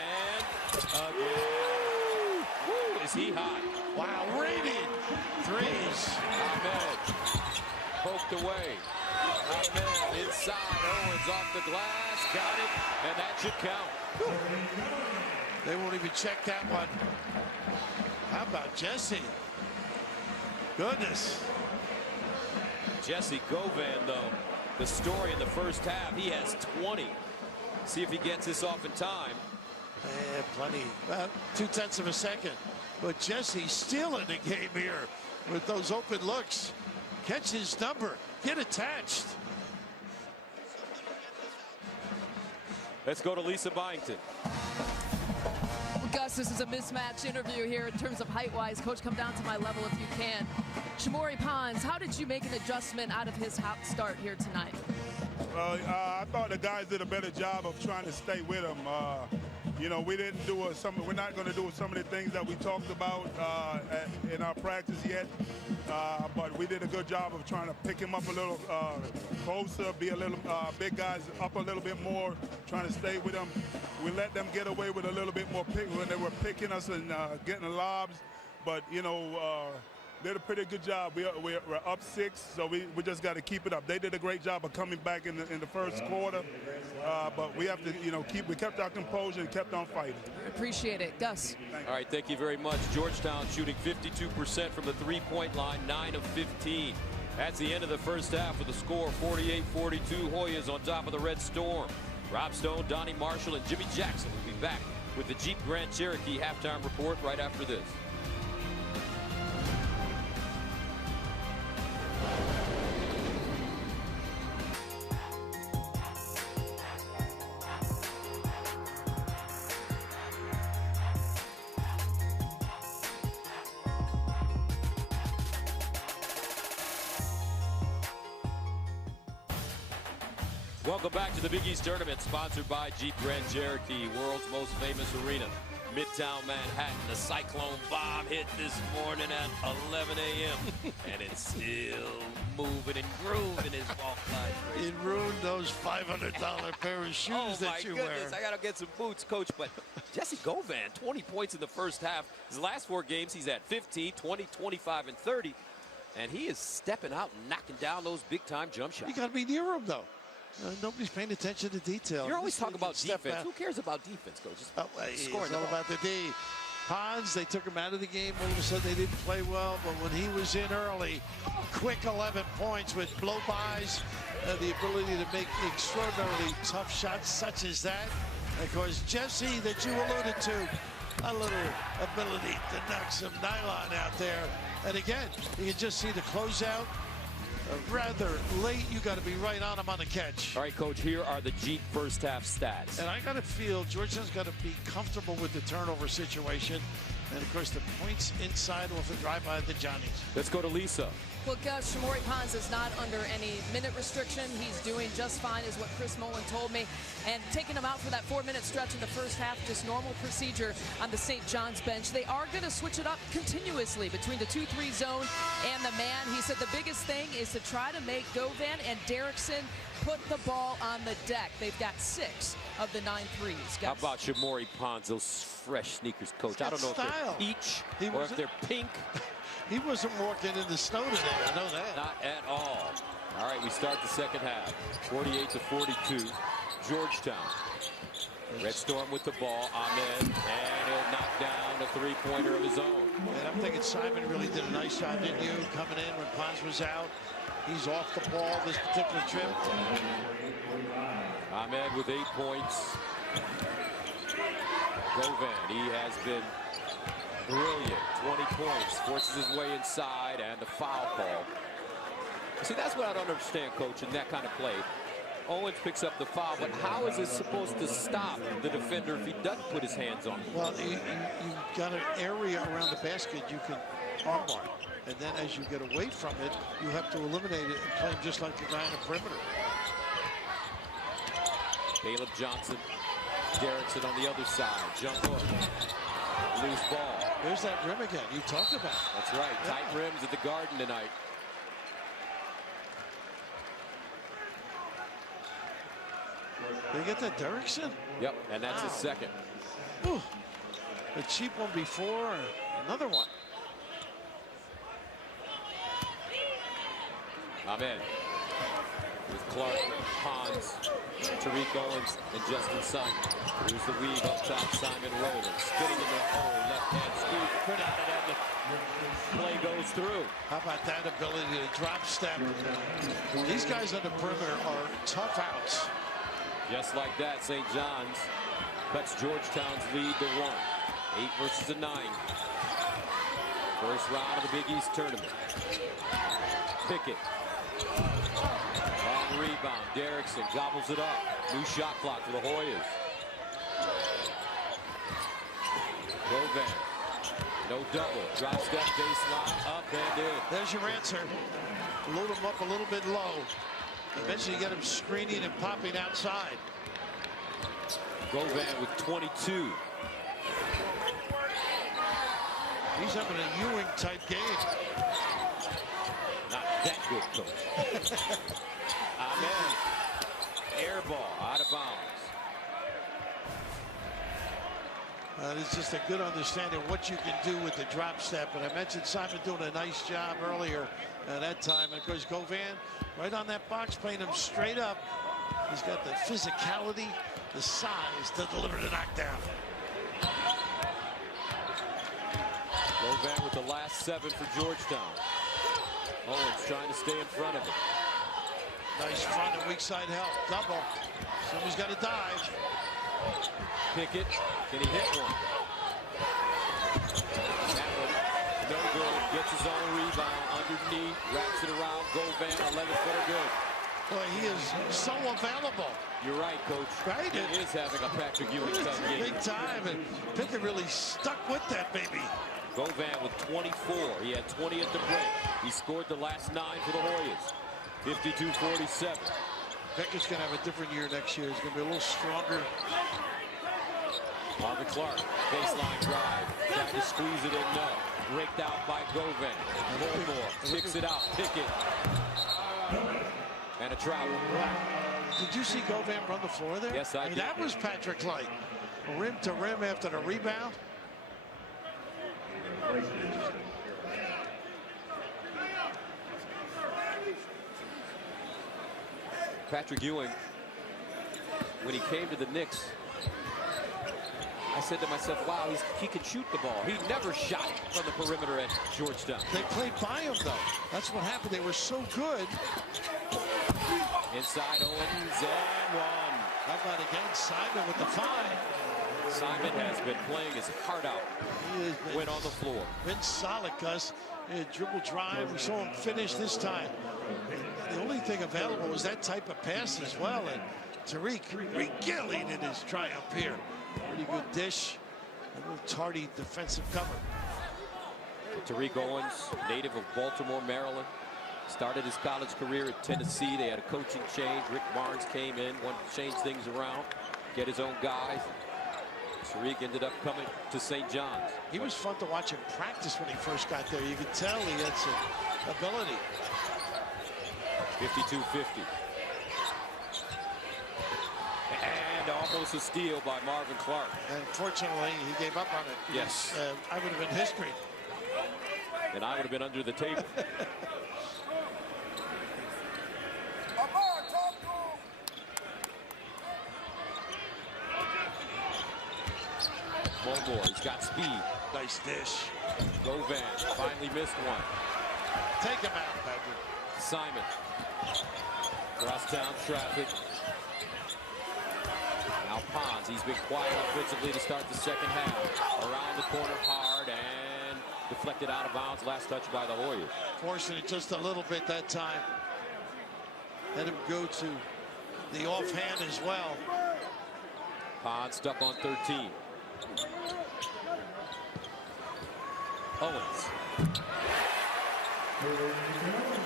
again. Woo, is he hot? Wow, raining threes. Ahmed poked away. Ahmed inside. Owens off the glass. Got it, and that should count. They won't even check that one. How about Jesse? Goodness. Jesse Govan, though, the story in the first half, he has 20. See if he gets this off in time. Yeah, plenty. About 0.2 of a second. But Jesse stealing the game here with those open looks. Catch his number. Get attached. Let's go to Lisa Byington. Gus, this is a mismatch interview here in terms of height-wise. Coach, come down to my level if you can. Shamorie Ponds, how did you make an adjustment out of his hot start here tonight? I thought the guys did a better job of trying to stay with him. You know, we didn't do we're not going to do some of the things that we talked about in our practice yet. But we did a good job of trying to pick him up a little closer, be a little big guys up a little bit more, trying to stay with them. We let them get away with a little bit more pick when they were picking us and getting the lobs. But, you know, did a pretty good job. We're up 6, so we just got to keep it up. They did a great job of coming back in the first quarter, but we have to, you know, we kept our composure and kept on fighting. Appreciate it. Gus. All right, thank you very much. Georgetown shooting 52% from the three-point line, 9 of 15. That's the end of the first half with the score 48-42. Hoyas on top of the Red Storm. Rob Stone, Donnie Marshall, and Jimmy Jackson will be back with the Jeep Grand Cherokee halftime report right after this. Welcome back to the Big East Tournament, sponsored by Jeep Grand Cherokee, world's most famous arena. Midtown Manhattan, the cyclone bomb hit this morning at 11 a.m. and it's still moving and grooving his walk line. It ruined those $500 pair of shoes that you wear. Oh my goodness, I gotta get some boots, Coach. But Jesse Govan, 20 points in the first half. His last 4 games, he's at 15, 20, 25, and 30. And he is stepping out and knocking down those big-time jump shots. You got to be near him, though. Nobody's paying attention to detail. You're always talking about defense. Who cares about defense, Coach? Just it's all about the D. Ponds, they took him out of the game. All of a sudden, they didn't play well. But when he was in early, quick 11 points with blow-bys, the ability to make extraordinarily tough shots such as that. Of course, Jesse, that you alluded to, a little ability to knock some nylon out there. And again, you can just see the closeout. Rather late, you got to be right on him on the catch. All right, Coach, here are the Jeep first half stats. And I got to feel Georgetown's got to be comfortable with the turnover situation. And, of course, the points inside off the drive by the Johnnies. Let's go to Lisa. Well, Gus, Shamorie Ponds is not under any minute restriction. He's doing just fine, is what Chris Mullen told me. And taking him out for that 4-minute stretch in the first half, just normal procedure on the St. John's bench. They are going to switch it up continuously between the 2-3 zone and the man. He said the biggest thing is to try to make Govan and Derrickson put the ball on the deck. They've got 6 of the 9 threes. Gus. How about Shamorie Ponds, those fresh sneakers, Coach? I don't know if they're peach or if they're pink. He wasn't walking in the snow today, I know that. Not at all. All right, we start the second half. 48-42, Georgetown. Red Storm with the ball, Ahmed, and he'll knock down a 3-pointer of his own. And I'm thinking Simon really did a nice job, didn't you? Coming in when Ponds was out. He's off the ball this particular trip. Ahmed with 8 points. Govan, he has been brilliant. 20 points, forces his way inside, and the foul call. See, that's what I don't understand, Coach, in that kind of play. Owens picks up the foul, but how is it supposed to stop the defender if he doesn't put his hands on it? Well, you got an area around the basket you can armbar. And then as you get away from it, you have to eliminate it and play him just like the guy on the perimeter. Caleb Johnson, Derrickson on the other side. Jump hook. Loose ball. There's that rim again you talked about. That's right. Tight rims at the Garden tonight. Did he get that Derrickson? Yep, and that's his second. Whew. A cheap one before, another one. Amen. With Clark, Hans, Tariq Owens, and Justin Simon. Here's the weave up top. Simon rolling, spinning in the hole, left hand scoop, put out it, and the play goes through. How about that ability to drop step? These guys on the perimeter are tough outs. Just like that, St. John's cuts Georgetown's lead to 1. 8 versus a 9. First round of the Big East tournament. Pickett. On rebound, Derrickson gobbles it up. New shot clock for the Hoyas. Govan. No double. Drop step, baseline, up and in. There's your answer. Load him up a little bit low. Eventually you get him screening and popping outside. Govan with 22. He's having a Ewing type game. Not that good, coach. Amen. Air ball out of bounds. It's just a good understanding of what you can do with the drop step. And I mentioned Simon doing a nice job earlier at that time. And of course, Govan right on that box, playing him straight up. He's got the physicality, the size to deliver the knockdown. Govan with the last 7 for Georgetown. Owens trying to stay in front of him. Nice front and weak side help. Double. Somebody's got to dive. Pickett, can he hit one? That one, no good. Gets his own rebound underneath, wraps it around. Govan, 11-footer good. Boy, he is so available. You're right, Coach. Right? He is having a Patrick Ewing type game. Big time, and Pickett really stuck with that baby. Govan with 24. He had 20 at the break. He scored the last 9 for the Hoyas. 52-47. Pickett's going to have a different year next year. He's going to be a little stronger. Marvin Clark, baseline drive. Trying to squeeze it in, no. Raked out by Govan. Bullmore kicks it out. Pickett. And a travel. Did you see Govan run the floor there? Yes, I did. That was Patrick Light. Rim to rim after the rebound. Patrick Ewing, when he came to the Knicks, I said to myself, wow, he can shoot the ball. He never shot from the perimeter at Georgetown. They played by him, though. That's what happened. They were so good. Inside Owens and 1. How about again, Simon with the 5. Simon has been playing his heart out. Went on the floor. Been solid, Gus. Dribble drive. We saw him finish this time. The only thing available was that type of pass as well. And Tariq regaling in his triumph here. Pretty good dish. A little tardy defensive cover. Tariq Owens, native of Baltimore, Maryland. Started his college career at Tennessee. They had a coaching change. Rick Barnes came in, wanted to change things around, get his own guys. Tariq ended up coming to St. John's. He was fun to watch him practice when he first got there. You could tell he had some ability. 52-50. And almost a steal by Marvin Clark. And fortunately, he gave up on it. Yes. I would have been history. And I would have been under the table. Mulmore, he's got speed. Nice dish. Govan finally missed one. Take him out, Patrick. Simon. Crosstown traffic. Now Pons, he's been quiet offensively to start the second half. Around the corner hard and deflected out of bounds. Last touch by the Warriors. Forcing it just a little bit that time. Let him go to the offhand as well. Pons stuck on 13. Owens.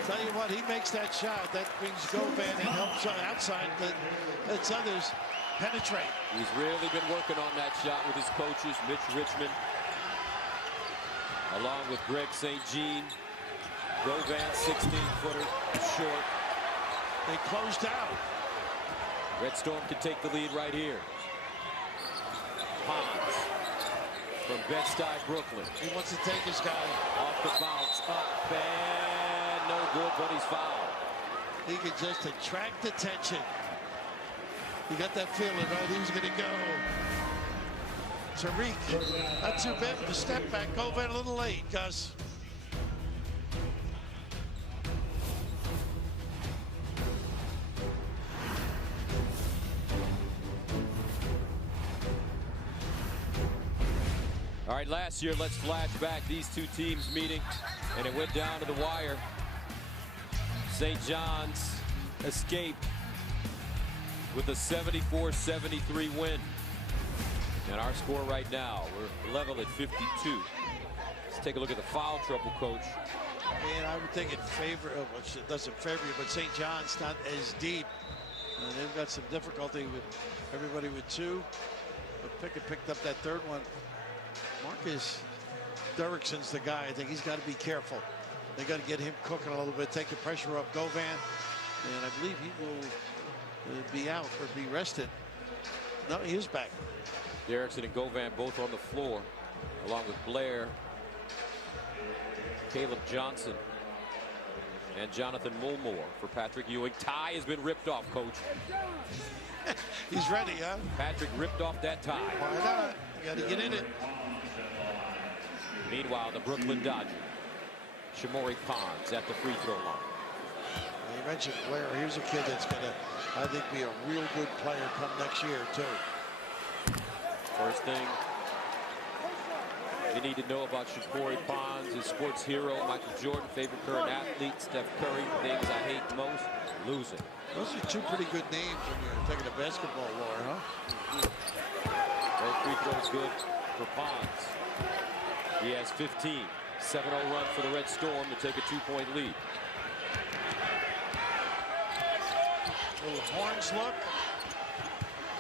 Tell you what, he makes that shot. That brings Govan and helps outside. Lets others penetrate. He's really been working on that shot with his coaches, Mitch Richmond along with Greg St. Jean. Govan, 16-footer, short. They closed out. Red Storm can take the lead right here. Pons from Bed-Stuy, Brooklyn. He wants to take his guy. Off the bounce, up and no good, but he's fouled. He could just attract attention. You got that feeling, right? He was going to go. Tariq, not too bad with the step back. Govan a little late, Gus. All right, last year, let's flash back. These two teams meeting, and it went down to the wire. St. John's escaped with a 74-73 win. And our score right now, we're level at 52. Let's take a look at the foul trouble, Coach. And I would think it which it doesn't favor you, but St. John's not as deep. And they've got some difficulty with everybody with two. But Pickett picked up that third one. Marcus Derrickson's the guy. I think he's got to be careful. They got to get him cooking a little bit, take the pressure up Govan. And I believe he will be out or be rested. No, he is back. Derrickson and Govan both on the floor, along with Blair, Caleb Johnson, and Jonathan Mulmore for Patrick Ewing. Tie has been ripped off, Coach. He's ready, huh? Patrick ripped off that tie. Why not? You got to get in it. Meanwhile, the Brooklyn Dodgers, Shamori Pons at the free throw line. You mentioned Blair. Here's a kid that's going to, I think, be a real good player come next year, too. First thing you need to know about Shamori Pons, his sports hero, Michael Jordan, favorite current athlete, Steph Curry, things I hate most, losing. Those are two pretty good names when you're taking a basketball lore, huh? Both free throws good for Pons. He has 15. 7-0 run for the Red Storm to take a 2-point lead. Little horns look.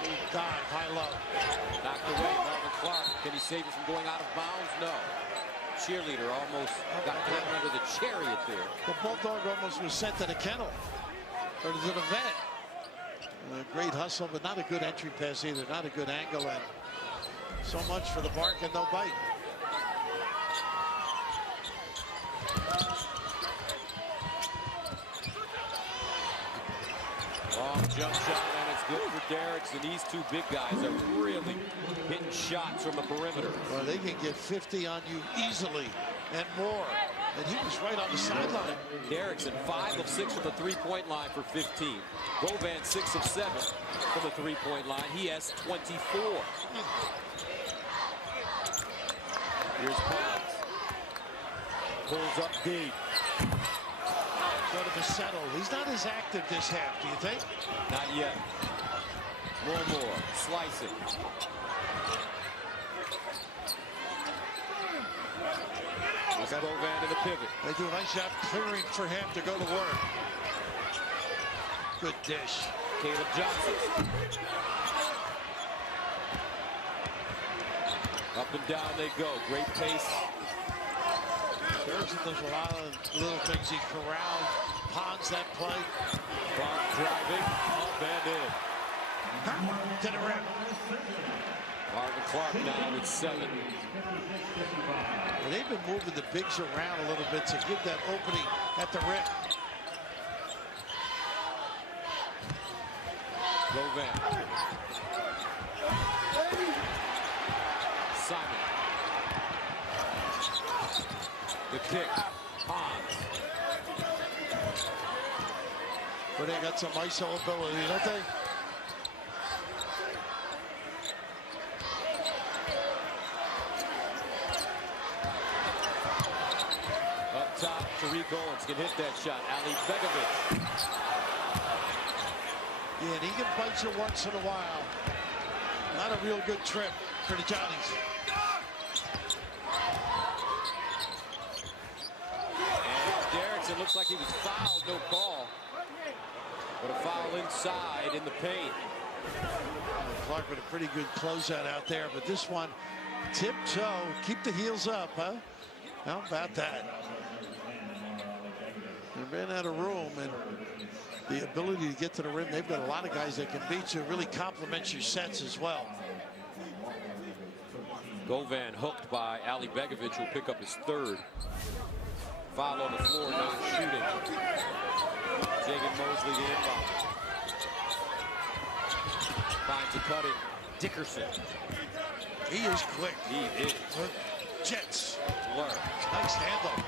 Little dive, high-low. Knocked away, Marvin Clark. Can he save it from going out of bounds? No. Cheerleader almost got caught under the chariot there. The Bulldog almost was sent to the kennel. Or to the vet. Great hustle, but not a good entry pass either. Not a good angle. And so much for the bark and no bite. Long jump shot, and it's good for Derrickson. These two big guys are really hitting shots from the perimeter. Well, they can get 50 on you easily and more. And he was right on the sideline. Derrickson 5 of 6 from the three-point line for 15. Govan 6 of 7 from the three-point line. He has 24. Here's Pons. Pulls up deep. Go to the settle. He's not as active this half, do you think? Not yet. More. Slicing. Let's Govan to the pivot. They do a nice job clearing for him to go to work. Good dish. Caleb Johnson. Up and down they go. Great pace. Derrickson does a lot of little things. He corralled Pons that play. Clark driving. Up and in. To the rim. Marvin Clark now with 7. Well, they've been moving the bigs around a little bit to give that opening at the rim. Govan. Simon. The kick. Pons. But they got some ISO ability, don't they? Up top, Tariq Owens can hit that shot. Ali Begovic. Yeah, and he can bite you once in a while. Not a real good trip for the Johnnies. And Derrickson looks like he was fouled, no call. But a foul inside in the paint. Clark with a pretty good closeout out there, but this one, tiptoe, keep the heels up, huh? How about that? They ran out of room, and the ability to get to the rim. They've got a lot of guys that can beat you. It really complements your sets as well. Govan hooked by Ali Begovic, who'll pick up his third. Foul on the floor, not shooting. Jagan Mosley, the inbound. Finds a cutting. Dickerson. He is quick. He is. Jets. Learn. Nice handle.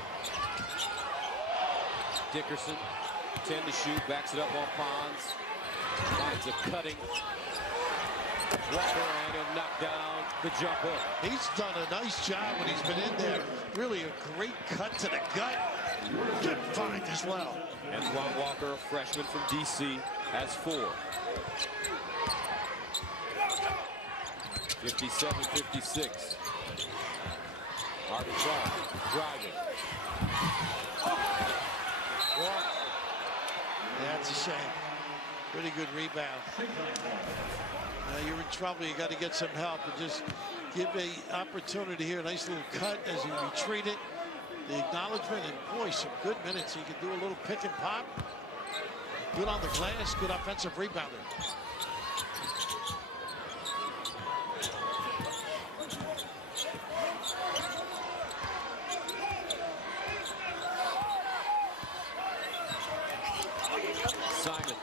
Dickerson, 10 to shoot, backs it up on Pons. Finds a cutting. Walker and he'll knock down the jump hook. He's done a nice job when he's been in there. Really a great cut to the gut. Good find as well. Antoine Walker, a freshman from DC, has 4. 57-56. Arkansas driving. That's a shame. Pretty good rebound. You're in trouble. You got to get some help and just give a opportunity here. A nice little cut as you retreat it. The acknowledgement, and boy, some good minutes. He can do a little pick and pop. Good on the glass. Good offensive rebounder. Simon.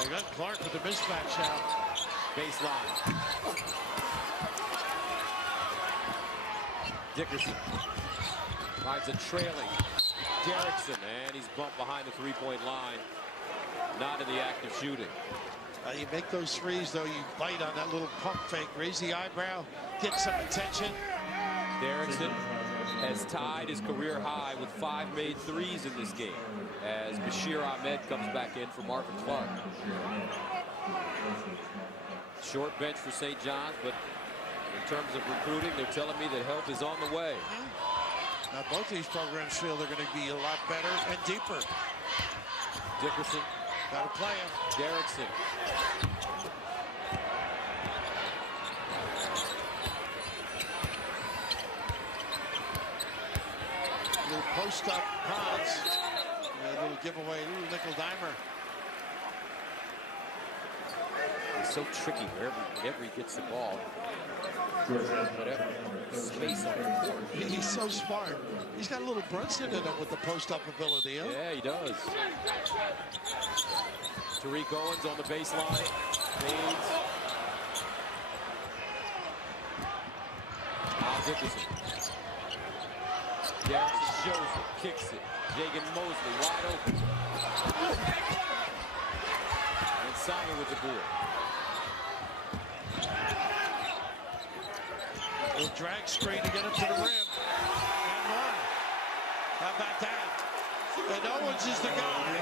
They got Clark with the mismatch out. Baseline. Dickerson finds a trailing Derrickson, and he's bumped behind the three-point line. Not in the act of shooting. You make those threes, though, you bite on that little pump fake, raise the eyebrow, get some attention. Derrickson has tied his career high with 5 made threes in this game as Bashir Ahmed comes back in for Marvin Clark. Short bench for St. John's, but in terms of recruiting, they're telling me that help is on the way. Now both these programs feel they're going to be a lot better and deeper. Dickerson. Got to play him. Derrickson. Little post up Pons. A little giveaway, a little nickel dimer. He's so tricky wherever he gets the ball. Whatever space on the court. He's so smart. He's got a little Brunson in him with the post-up ability. Huh? Yeah, he does. Tariq Owens on the baseline. Fades. Al Dickerson. Derrickson shows it, kicks it. Jagan Mosley wide open. And Simon with the board. Little drag screen to get him to the rim. And one. How about that? And Owens is the guy.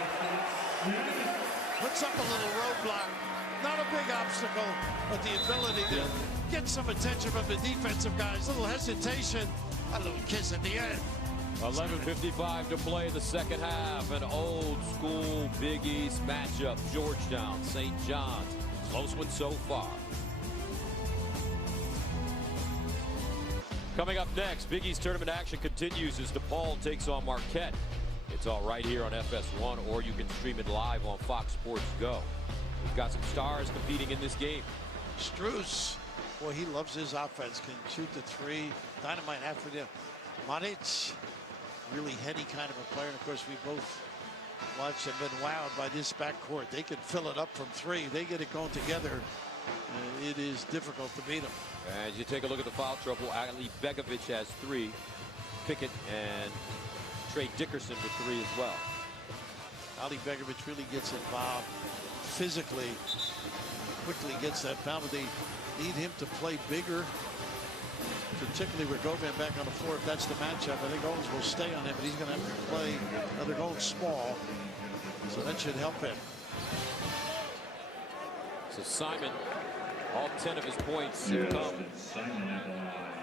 Puts up a little roadblock. Not a big obstacle, but the ability to get some attention from the defensive guys. A little hesitation. A little kiss at the end. 11:55 to play in the second half. An old school Big East matchup. Georgetown, St. John's. Close one so far. Coming up next, Big East tournament action continues as DePaul takes on Marquette. It's all right here on FS1, or you can stream it live on Fox Sports Go. We've got some stars competing in this game. Strus, boy, he loves his offense. Can shoot the three. Dynamite after the Monic, really heady kind of a player. And of course, we both watched and been wowed by this backcourt. They can fill it up from three. They get it going together. It is difficult to beat them. As you take a look at the foul trouble, Ali Begovic has 3. Pickett and Trey Dickerson with 3 as well. Ali Begovic really gets involved physically, quickly gets that foul, but they need him to play bigger, particularly with Govan back on the floor. If that's the matchup, I think Owens will stay on him, but he's going to have to play. They're going small, so that should help him. So Simon, all 10 of his points have come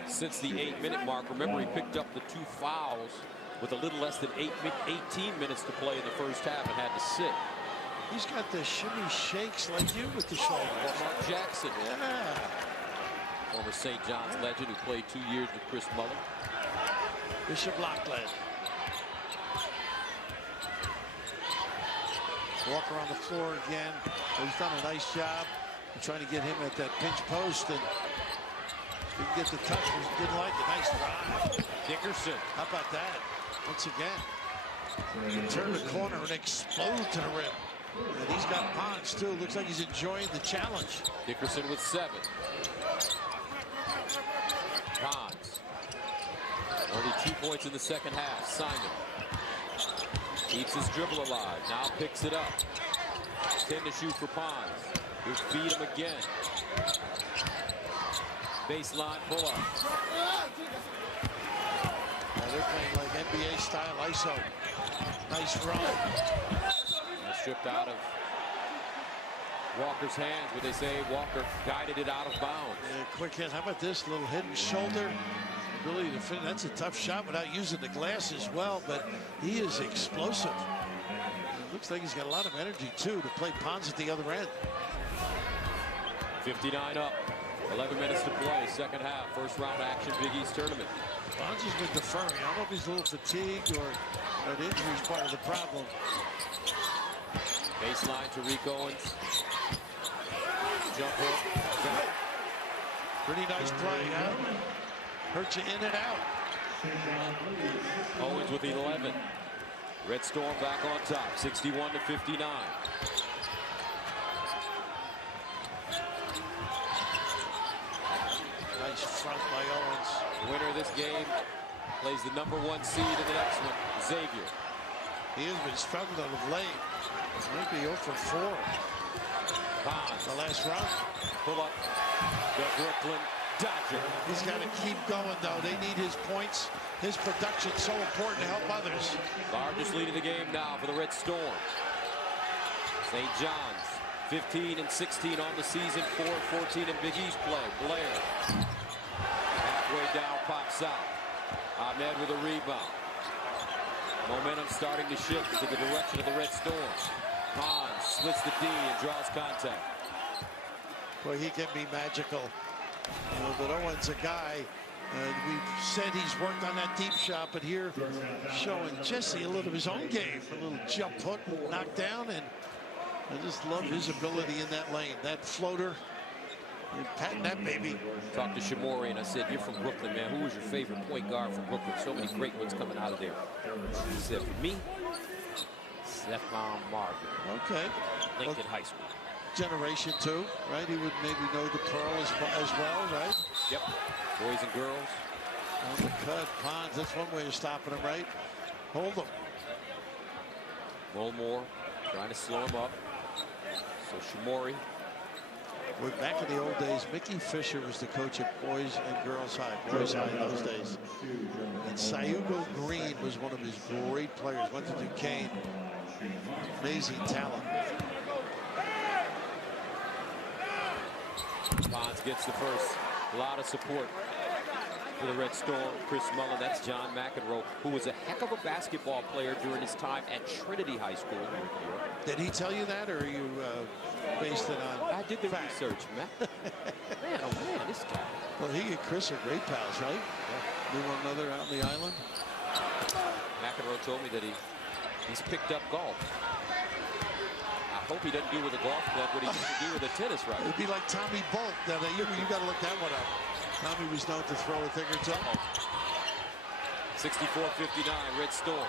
since the 8-minute mark. Remember, he picked up the 2 fouls with a little less than 18 minutes to play in the first half and had to sit. He's got the shimmy shakes like you with the shoulder. Mark Jackson. Yeah. former St. John's legend who played 2 years with Chris Muller. Bishop Lockland. Walker on the floor again. He's done a nice job of trying to get him at that pinch post, and he can get the touch. He didn't like it. Nice drive. Dickerson. How about that? Once again, he can turn the corner and explode to the rim. And he's got Pons too. Looks like he's enjoying the challenge. Dickerson with 7. Pons. Only 2 points in the second half. Simon keeps his dribble alive. Now picks it up. 10 to shoot for Pons. He'll feed him again. Baseline pull-up. They're playing like NBA style ISO. Nice run. Stripped out of Walker's hands. What they say, Walker guided it out of bounds. Yeah, quick hit. How about this little hidden shoulder? Ability to finish. That's a tough shot without using the glass as well, but he is explosive. It looks like he's got a lot of energy too to play Pons at the other end. 59 up. 11 minutes to play. Second half. First round action. Big East tournament. Pons has been deferring. I don't know if he's a little fatigued or that injury is part of the problem. Baseline to Rick Owens. Jump hook. Pretty nice play, huh? Hurt you in and out. Owens with 11. Red Storm back on top. 61 to 59. Nice front by Owens. The winner of this game plays the #1 seed in the next one, Xavier. He has been struggling of late. Maybe 0 for 4. Pons. The last round. Pull up. The Brooklyn Dodger. He's got to keep going, though. They need his points. His production so important to help others. Largest lead of the game now for the Red Storm. St. John's 15 and 16 on the season. 4-14 in Big East play. Blair. Halfway down, pops out. Ahmed with a rebound. Momentum starting to shift to the direction of the Red Storm. Pons splits the D and draws contact. Well, he can be magical. But Owens, a guy, we've said he's worked on that deep shot, but here showing Jesse a little of his own game. A little jump hook, knock down, and I just love his ability in that lane. That floater, and patting that baby. Talked to Shimori and I said, you're from Brooklyn, man. Who was your favorite point guard from Brooklyn? So many great ones coming out of there. He said, for me, Stephon Marbury. Okay. Lincoln High School. Generation 2, right? He would maybe know the Pearl as well, right? Yep. Boys and girls. On the cut, Pons. That's one way of stopping him, right? Hold him. Mulmore trying to slow him up. So Shimori. We're back in the old days. Mickey Fisher was the coach at Boys and Girls High. Boys High in those days. And Sayugo Green was one of his great players. Went to Duquesne. Amazing talent. Pons gets the first. A lot of support for the Red Storm. Chris Mullen, that's John McEnroe, who was a heck of a basketball player during his time at Trinity High School in New York. Did he tell you that, or are you based it on I did the fact? research, man. Man, oh man, this guy. Well, he and Chris are great pals, right? Yeah. Knew one another out on the island. McEnroe told me that he's picked up golf. I hope he doesn't do with a golf club what he used to do with a tennis racket. It'd be like Tommy Bolt. Now, you got to look that one up. Tommy was known to throw a thing or two. 64-59, Red Storm.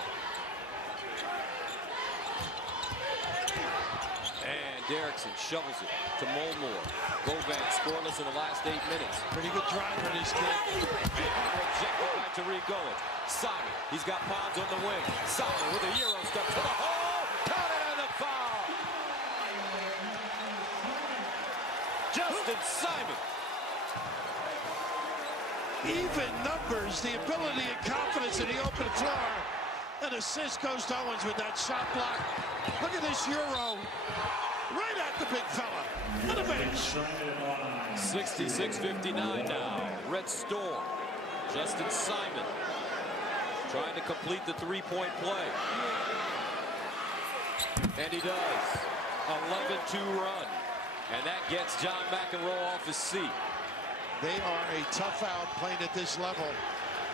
And Derrickson shovels it to Mulmore. Govan scoreless in the last 8 minutes. Pretty good driver, this kid. And rejected by Tariq Owens. Simon, he's got Pons on the wing. Simon with a Euro step to the hole. Counted and the foul. Justin Simon. Even numbers, the ability and confidence in the open floor. An assist goes to Owens with that shot block. Look at this Euro. Right at the big fella. On the bench. 66-59 now. Red Storm. Justin Simon trying to complete the three-point play. And he does. 11-2 run. And that gets John McEnroe off his seat. They are a tough out playing at this level.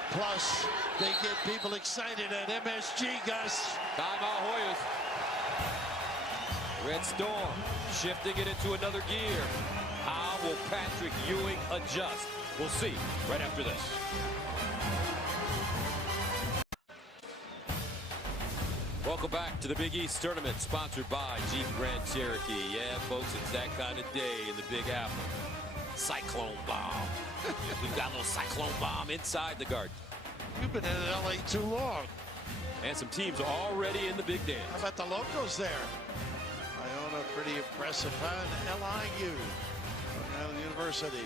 Plus, they get people excited at MSG, Gus. Timeout Hoyas. Red Storm shifting it into another gear. How will Patrick Ewing adjust? We'll see right after this. Welcome back to the Big East Tournament, sponsored by Jeep Grand Cherokee. Yeah, folks, it's that kind of day in the Big Apple. Cyclone bomb. We've got a little cyclone bomb inside the Garden. You've been in LA too long. And some teams already in the big dance. How about the locals there? Iona, pretty impressive. And LIU, Long Island University.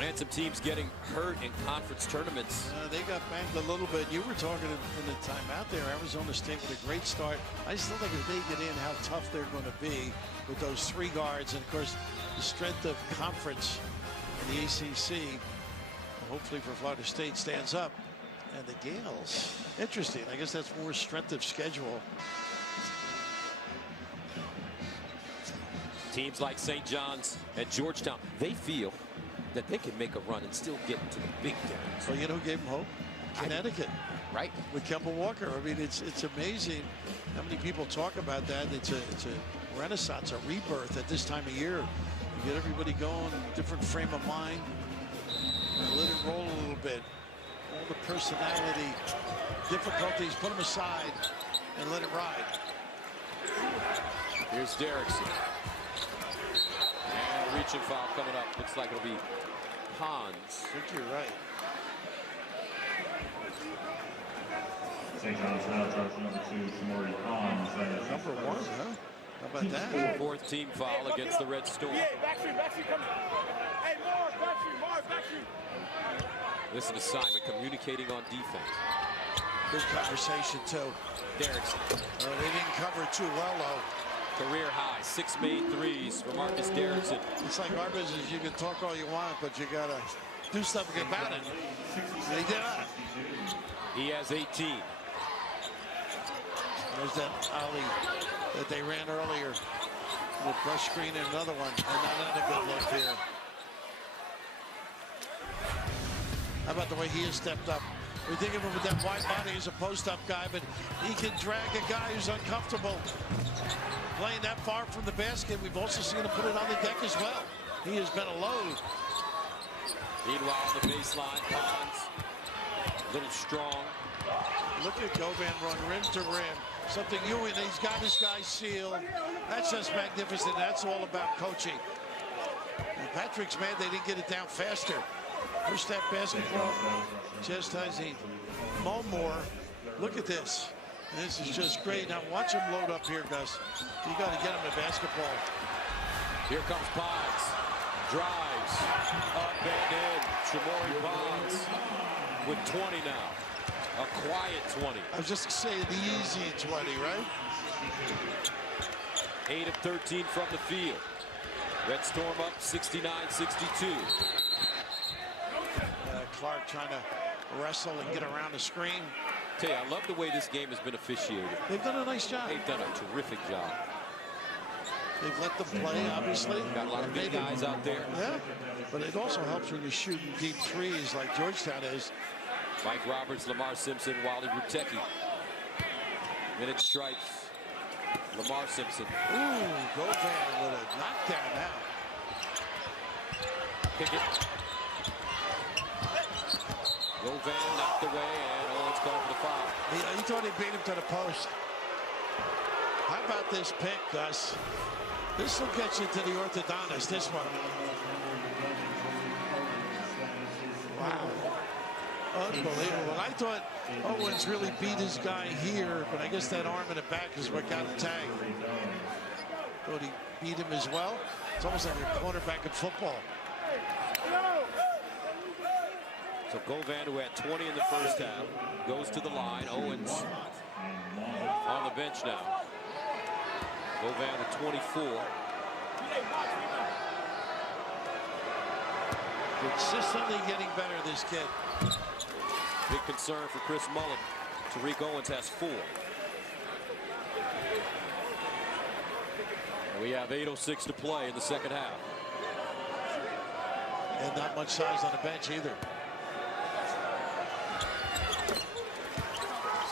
And some teams getting hurt in conference tournaments. They got banged a little bit. You were talking in the timeout there. Arizona State with a great start. I still think if they get in, how tough they're going to be with those 3 guards. And, of course, the strength of conference in the ACC, hopefully for Florida State, stands up. And the Gales, interesting. I guess that's more strength of schedule. Teams like St. John's and Georgetown, they feel that they can make a run and still get to the big dance. Well, you know who gave them hope? Connecticut. Right. With Kemba Walker. I mean, it's amazing how many people talk about that. It's a renaissance, a rebirth at this time of year. You get everybody going, different frame of mind. Let it roll a little bit. All the personality, difficulties, put them aside and let it ride. Here's Derrickson. And a reaching foul coming up. Looks like it'll be Hans. I think you're right. St. John's now charge number 2, Samori Hans. Number 1, huh? How about that? 4th team foul against the Red Storm. Backstreet, come on. Hey, Marv, backstreet. Listen to Simon communicating on defense. Good conversation, too. Derrickson. Well, they didn't cover too well, though. Career high, 6 made threes for Marcus Derrickson. It's like our business. You can talk all you want, but you got to do something about it. And he did not. He has 18. There's that alley that they ran earlier with brush screen and another one. And not a good look here. How about the way he has stepped up? We think of him with that wide body as a post-up guy, but he can drag a guy who's uncomfortable. Playing that far from the basket, we've also seen him put it on the deck as well. He has been a load. Meanwhile, on the baseline, Pons, a little strong. Look at Govan run rim to rim. Something Ewing, he's got his guy sealed. That's just magnificent. That's all about coaching. And Patrick's mad they didn't get it down faster. Push that basketball. Chastising Mulmore. Look at this. This is just great. Now watch him load up here, Gus. You got to get him to basketball. Here comes Pons. Drives. Up and in. Shamori Pons with 20 now. A quiet 20. I was just saying the easy 20, right? 8 of 13 from the field. Red Storm up 69-62. Clark trying to wrestle and get around the screen. Tell you, I love the way this game has been officiated. They've done a nice job. They've done a terrific job. They've let them play, obviously. Got a lot of big guys out there. Yeah, but it also helps when you're shooting deep threes like Georgetown is. Mike Roberts, Lamar Simpson, Wally Rutecki. Minute stripes. Lamar Simpson. Ooh, Govan with a knockdown now. Pickett. Govan knocked away, and Owens called for the foul. He thought he beat him to the post. How about this pick, Gus? This will get you to the orthodontist, this one. Wow. Unbelievable. I thought Owens really beat his guy here, but I guess that arm in the back is what got him tagged. Thought he beat him as well. It's almost like a quarterback in football. So Govan, who had 20 in the first half, goes to the line. Owens on the bench now. Govan with 24. Consistently getting better, this kid. Big concern for Chris Mullen. Tariq Owens has 4. We have 8:06 to play in the second half. And not much size on the bench either.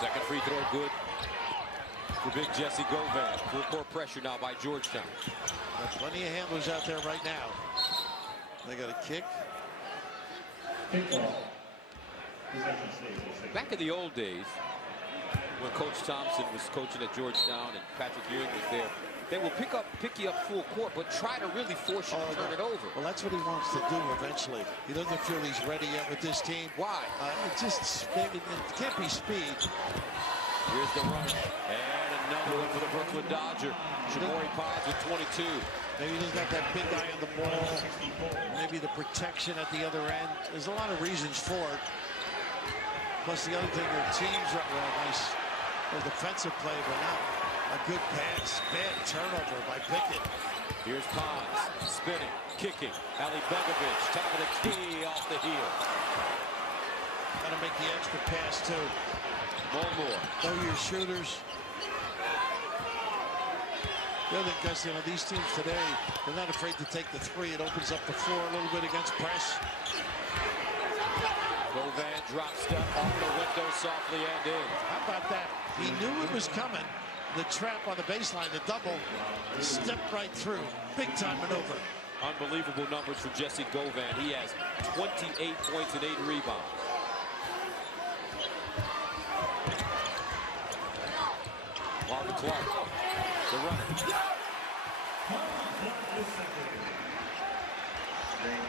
Second free throw good for big Jesse Govan. Full court pressure now by Georgetown. Got plenty of handlers out there right now. They got a kick. Back in the old days, when Coach Thompson was coaching at Georgetown and Patrick Ewing was there, they will pick you up full court, but try to really force you to turn it over. Well, that's what he wants to do eventually. He doesn't feel he's ready yet with this team. Why? It can't be speed. Here's the run. And another one for the Brooklyn Dodger. Shamori Pons with 22. Maybe he doesn't have that big guy on the ball. Maybe the protection at the other end. There's a lot of reasons for it. Plus the other thing, their teams are nice defensive play, but not a good pass. Bad turnover by Pickett. Here's Pons spinning, kicking. Ali Begovic, top of the key off the heel. Got to make the extra pass too. Mulmore. Know your shooters. The other thing, Gus, these teams today, they're not afraid to take the three. It opens up the floor a little bit against press. Govan drop step off the window softly and in. How about that? He knew it was coming. The trap on the baseline, the double, stepped right through. Big time maneuver. Unbelievable numbers for Jesse Govan. He has 28 points and 8 rebounds. Marvin Clark, the runner.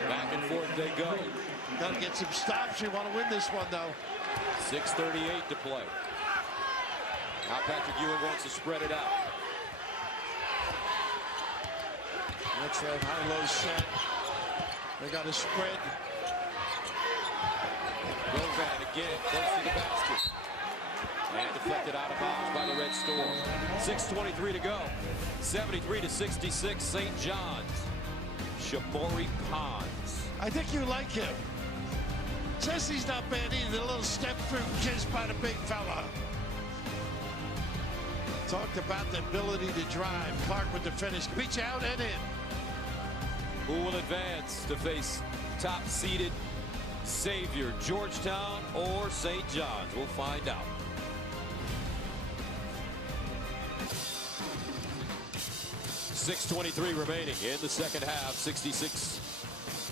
Back and forth they go. Got to get some stops. You want to win this one, though. 6:38 to play. Now Patrick Ewing wants to spread it out. That's that high-low set. They got a spread. Govan again, close to the basket. And deflected out of bounds by the Red Storm. 6:23 to go. 73-66, St. John's. Shamori Pons. I think you like him. Jesse's not bad either. A little step-through kiss by the big fella. Talked about the ability to drive. Clark with the finish. Beach out and in. Who will advance to face top-seeded Xavier, Georgetown, or St. John's? We'll find out. .623 remaining in the second half. 66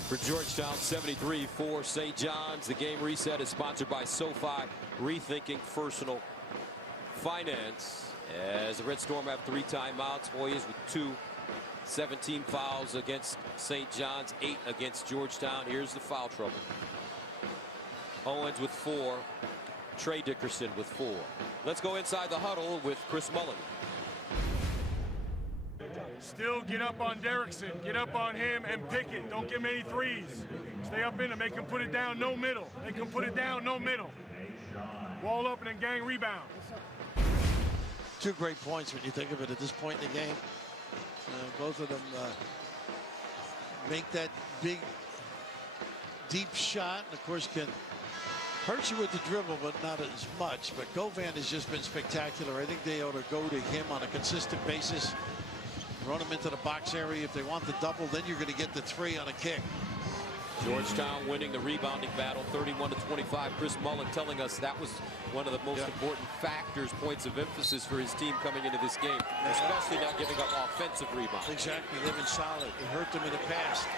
for Georgetown, 73 for St. John's. The game reset is sponsored by SoFi, rethinking personal finance. As the Red Storm have 3 timeouts, Hoyas with 2. 17 fouls against St. John's, 8 against Georgetown. Here's the foul trouble. Owens with 4. Trey Dickerson with 4. Let's go inside the huddle with Chris Mullen. Still get up on Derrickson, get up on him and pick it. Don't give him any threes. Stay up in him, make him put it down, no middle. Make him put it down, no middle. Wall up and then gang rebound. 2 great points when you think of it at this point in the game. Both of them make that big, deep shot, and of course can hurt you with the dribble, but not as much. But Govan has just been spectacular. I think they ought to go to him on a consistent basis. Run him into the box area. If they want the double, then you're going to get the 3 on a kick. Georgetown winning the rebounding battle, 31-25. Chris Mullen telling us that was one of the most important factors, points of emphasis for his team coming into this game, especially not giving up offensive rebounds. Exactly, living solid. It hurt them in the past.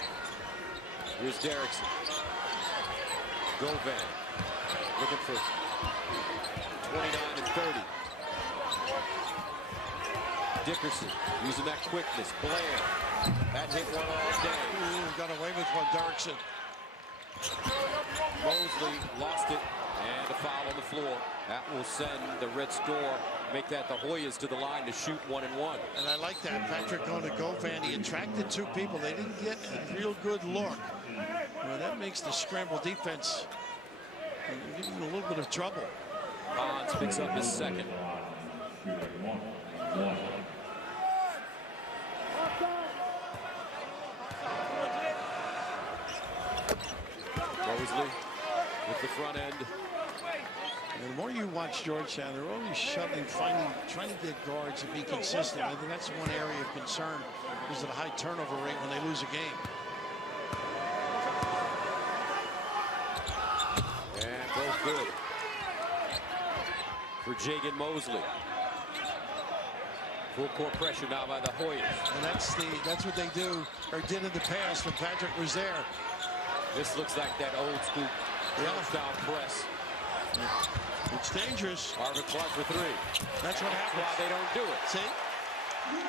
Here's Derrickson. Govan looking for 29 and 30. Dickerson using that quickness. Blair. That hit one all day. Ooh, got away with one, Derrickson. Mosley lost it, and a foul on the floor. That will send the Red Storm, make that the Hoyas to the line to shoot 1 and 1. And I like that. Patrick going to Govan. He attracted 2 people. They didn't get a real good look. Well, that makes the scramble defense give him a little bit of trouble. Pons picks up his second. Mosley with the front end. And the more you watch Georgetown, they're always shutting, trying to get guards and be consistent. I think that's one area of concern, is the high turnover rate when they lose a game. good. For Jagan Mosley. Full court pressure now by the Hoyas. And that's what they do, or did in the past when Patrick was there. This looks like that old school Georgetown press. It's dangerous. Arvin Clark for three. That's what happens. Why they don't do it. See?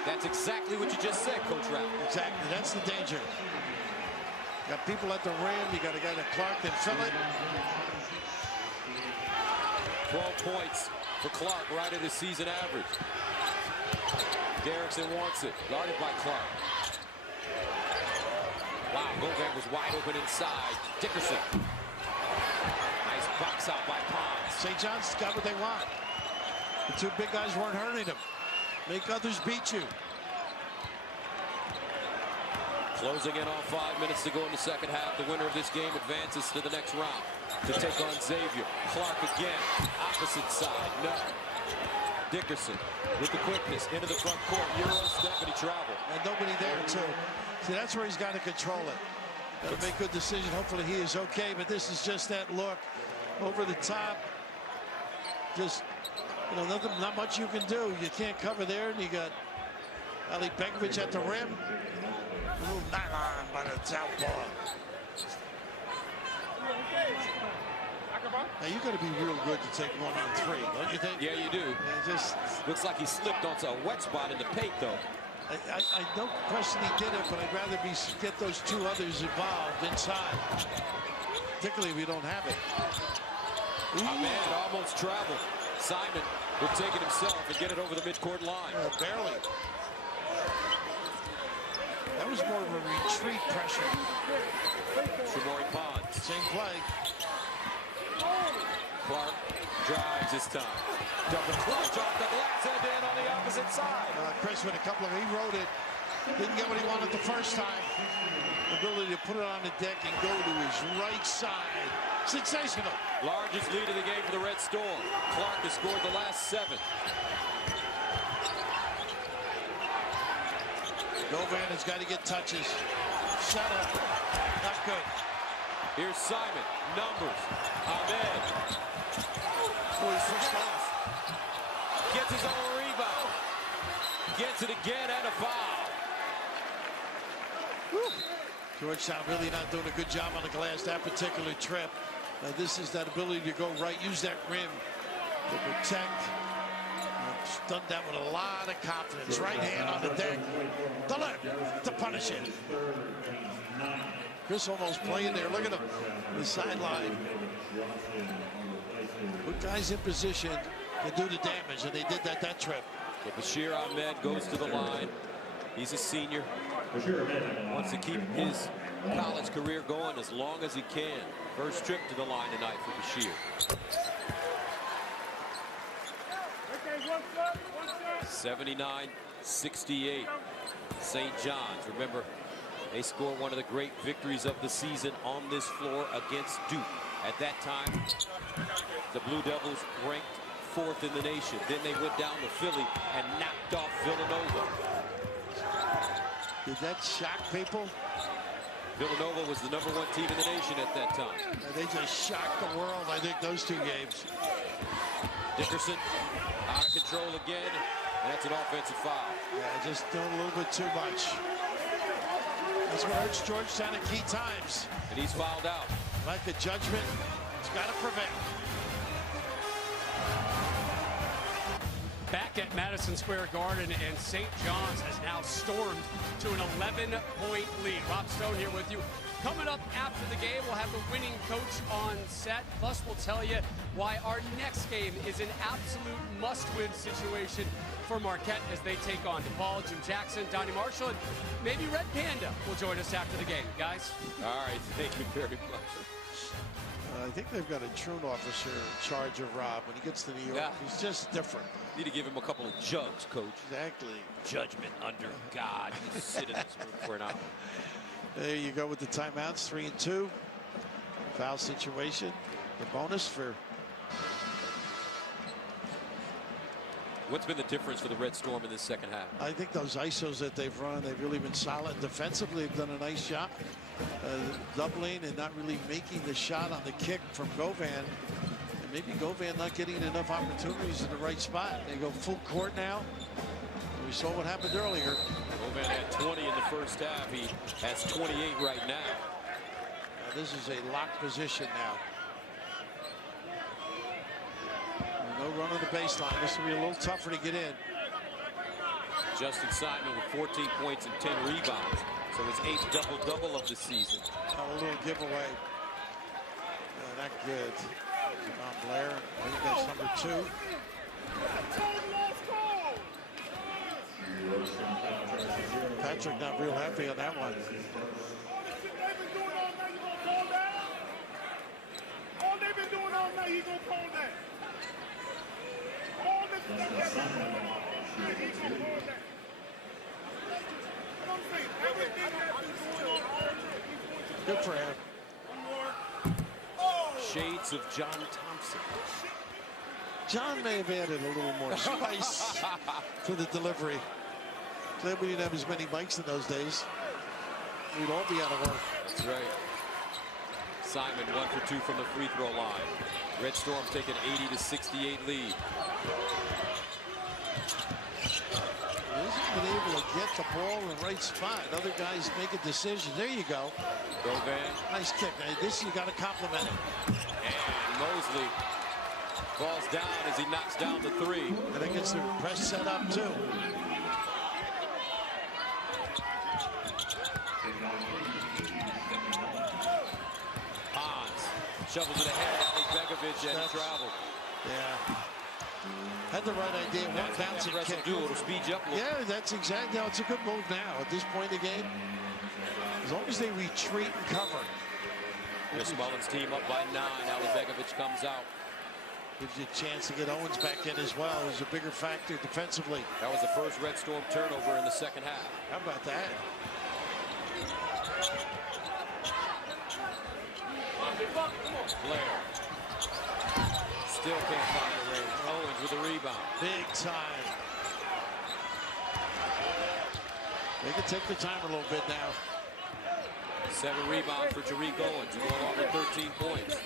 That's exactly what you just said, Coach Rapp. Exactly. That's the danger. Got people at the rim. You got a guy that Clark can fill it. 12 points for Clark, right at his season average. Derrickson wants it, guarded by Clark. Wow, Govan was wide open inside. Dickerson. Nice box out by Pons. St. John's got what they want. The two big guys weren't hurting them. Make others beat you. Closing in on 5 minutes to go in the second half. The winner of this game advances to the next round to take on Xavier. Clark again, opposite side, no. Dickerson with the quickness into the front court. Euro step and he traveled. And nobody there too. See, that's where he's got to control it. Got to make good decision. Hopefully he is okay, but this is just that look over the top. Just, you know, not much you can do. You can't cover there, and you got Ali Begovic at the rim. A little nylon by the southpaw. Now you got to be real good to take 1-on-3, don't you think? Yeah, you do. It just looks like he slipped onto a wet spot in the paint, though. I don't question he did it, but I'd rather get those two others involved inside, particularly if we don't have it. Ahmed almost traveled. Simon would take it himself and get it over the midcourt line. Barely. That was more of a retreat pressure. Shamori Pons. Same play. Clark drives this time. Double clutch off the glass and in on the opposite side. Chris with a couple of, he wrote it. Didn't get what he wanted the first time. Ability to put it on the deck and go to his right side. Sensational. Largest lead of the game for the Red Storm. Clark has scored the last 7. Govan has got to get touches. Shut up. Not good. Here's Simon. Numbers. Ahmed. Oh, he's pushed off. Gets his own rebound. Gets it again and a foul. Whew. Georgetown really not doing a good job on the glass that particular trip. This is that ability to go right, use that rim to protect. Done that with a lot of confidence. Right hand on the deck. The left to punish it. Chris almost playing there. Look at him. The sideline. Put guys in position to do the damage, and they did that trip. But Bashir Ahmed goes to the line. He's a senior. Wants to keep his college career going as long as he can. First trip to the line tonight for Bashir. 79-68. St. John's. Remember, they scored one of the great victories of the season on this floor against Duke. At that time, the Blue Devils ranked 4th in the nation. Then they went down to Philly and knocked off Villanova. Did that shock people? Villanova was the #1 team in the nation at that time. They just shocked the world, I think, those 2 games. Dickerson out of control again, and that's an offensive foul. Yeah, just doing a little bit too much. That's what hurts Georgetown at key times. And he's fouled out. Like the judgment, it's got to prevent. Back at Madison Square Garden, and St. John's has now stormed to an 11-point lead. Rob Stone here with you. Coming up after the game, we'll have the winning coach on set. Plus, we'll tell you why our next game is an absolute must-win situation for Marquette as they take on DePaul. Jim Jackson, Donnie Marshall, and maybe Red Panda will join us after the game. Guys? All right, thank you very much. I think they've got a truant officer in charge of Rob. When he gets to New York, he's just different. Need to give him a couple of jugs, Coach. Exactly. Judgment under God. You sit in this room for an hour. There you go with the timeouts, 3 and 2. Foul situation. The bonus for. What's been the difference for the Red Storm in this second half? I think those ISOs that they've run, they've really been solid. Defensively, they've done a nice job. Doubling and not really making the shot on the kick from Govan. maybe Govan not getting enough opportunities in the right spot. They go full court now. We saw what happened earlier. Govan had 20 in the first half. He has 28 right now. Now this is a locked position now. No run on the baseline. This will be a little tougher to get in. Justin Simon with 14 points and 10 rebounds. So his 8th double-double of the season. A little giveaway. Not good. Von Blair, I think that's number 2. Patrick not real happy on that one. All they've been doing all night, he's gonna call that. All this stuff they've been doing all night, he's gonna call that. I'm saying, everything that's been going on all night, he's going to. Good for him. Shades of John Thompson. John may have added a little more spice to the delivery. Glad we didn't have as many mics in those days. We'd all be out of work. That's right. Simon 1 for 2 from the free throw line. Red Storm taking 80-68 lead. He hasn't been able to get the ball in the right spot. Other guys make a decision. There you go. Govan. Nice kick. This you got to compliment him. And Mosley falls down as he knocks down the 3. And it gets the press set up too. Hans shovels it ahead. Ali Begovic and travel. Yeah. Had the right idea. One bouncing kick. It'll speed you up. Yeah, that's exactly. Now it's a good move now at this point in the game. As long as they retreat and cover. Chris Mullin's team up by 9. Ali Begovic comes out. Gives you a chance to get Owens back in as well. Who's a bigger factor defensively. That was the first Red Storm turnover in the second half. How about that? Blair. Still can't find the range. Owens with a rebound. Big time. They can take the time a little bit now. 7 rebounds for Tariq Owens, going on with 13 points.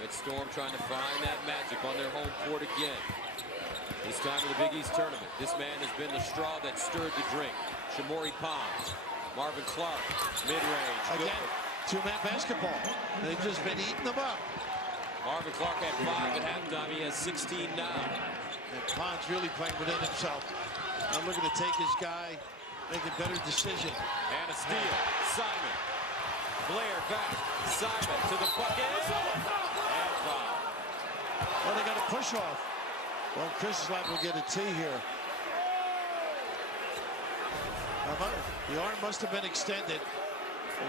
Red Storm trying to find that magic on their home court again. This time in the Big East tournament. This man has been the straw that stirred the drink. Shamori Pons, Marvin Clark, mid-range. Again, two-man basketball. They've just been eating them up. Marvin Clark had 5 at halftime. He has 16 now. And Pons really playing within himself. I'm looking to take his guy, make a better decision. And a steal. Simon. Blair back. Simon to the bucket. And foul. Well, they got a push off. Well, Chris is liable to get a T here. The arm must have been extended.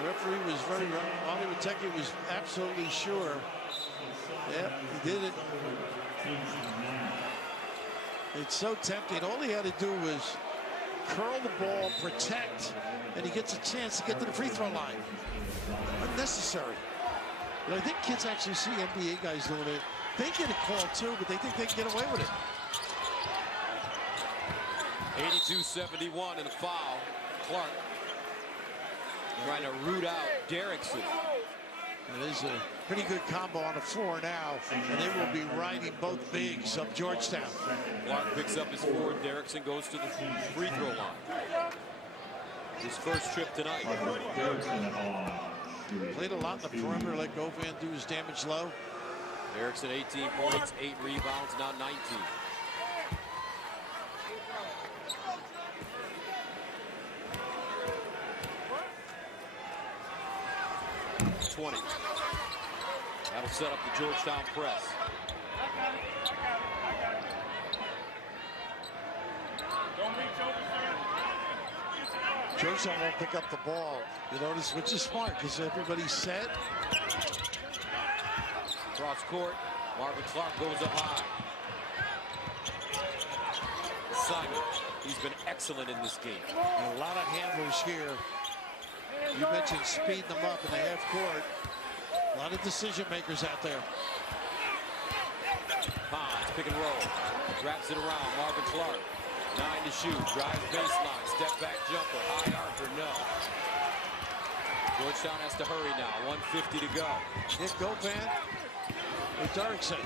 The referee was very wrong. Wally Witecki was absolutely sure. Yep, he did it. It's so tempting. All he had to do was curl the ball, protect, and he gets a chance to get to the free throw line. Unnecessary. But I think kids actually see NBA guys doing it. They get a call too, but they think they can get away with it. 82-71 and a foul. Clark trying to root out Derrickson. It is a pretty good combo on the floor now, and they will be riding both bigs up Georgetown. Clark picks up his 4. Derrickson goes to the free throw line. His first trip tonight. Played a lot in the perimeter, let Govan do his damage low. Derrickson 18 points, 8 rebounds, now 19. 20. That'll set up the Georgetown press. Georgetown won't pick up the ball. You notice, which is smart because everybody's set. Cross court. Marvin Clark goes up high. Simon, he's been excellent in this game. A lot of handlers here. You mentioned speeding them up in the half court. A lot of decision makers out there. Pons, pick and roll. Wraps it around. Marvin Clark. 9 to shoot. Drives baseline. Step back jumper. High archer, no. Georgetown has to hurry now. 1:50 to go. Nick Govan with Derrickson.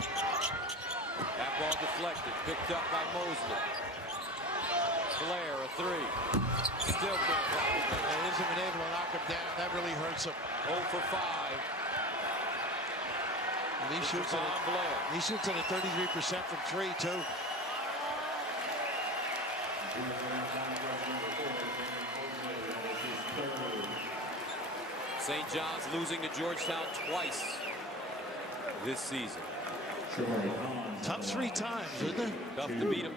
That ball deflected. Picked up by Mosley. Blair, a three. Still can't block it. He hasn't been able to knock him down. That really hurts him. 0 for 5. And he shoots at a 33% from 3, too. St. John's losing to Georgetown twice this season. Tough 3 times, isn't it? Tough to beat them.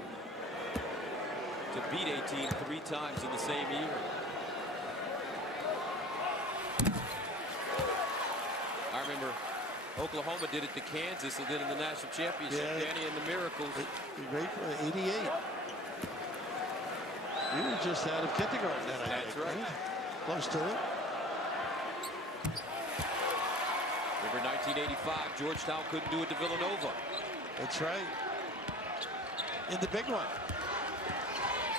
To beat a team 3 times in the same year. I remember Oklahoma did it to Kansas and then in the national championship, Danny and the Miracles. Great, 88. We were just out of kindergarten then, I think. That's right. Close to it. Remember 1985, Georgetown couldn't do it to Villanova. That's right. In the big one.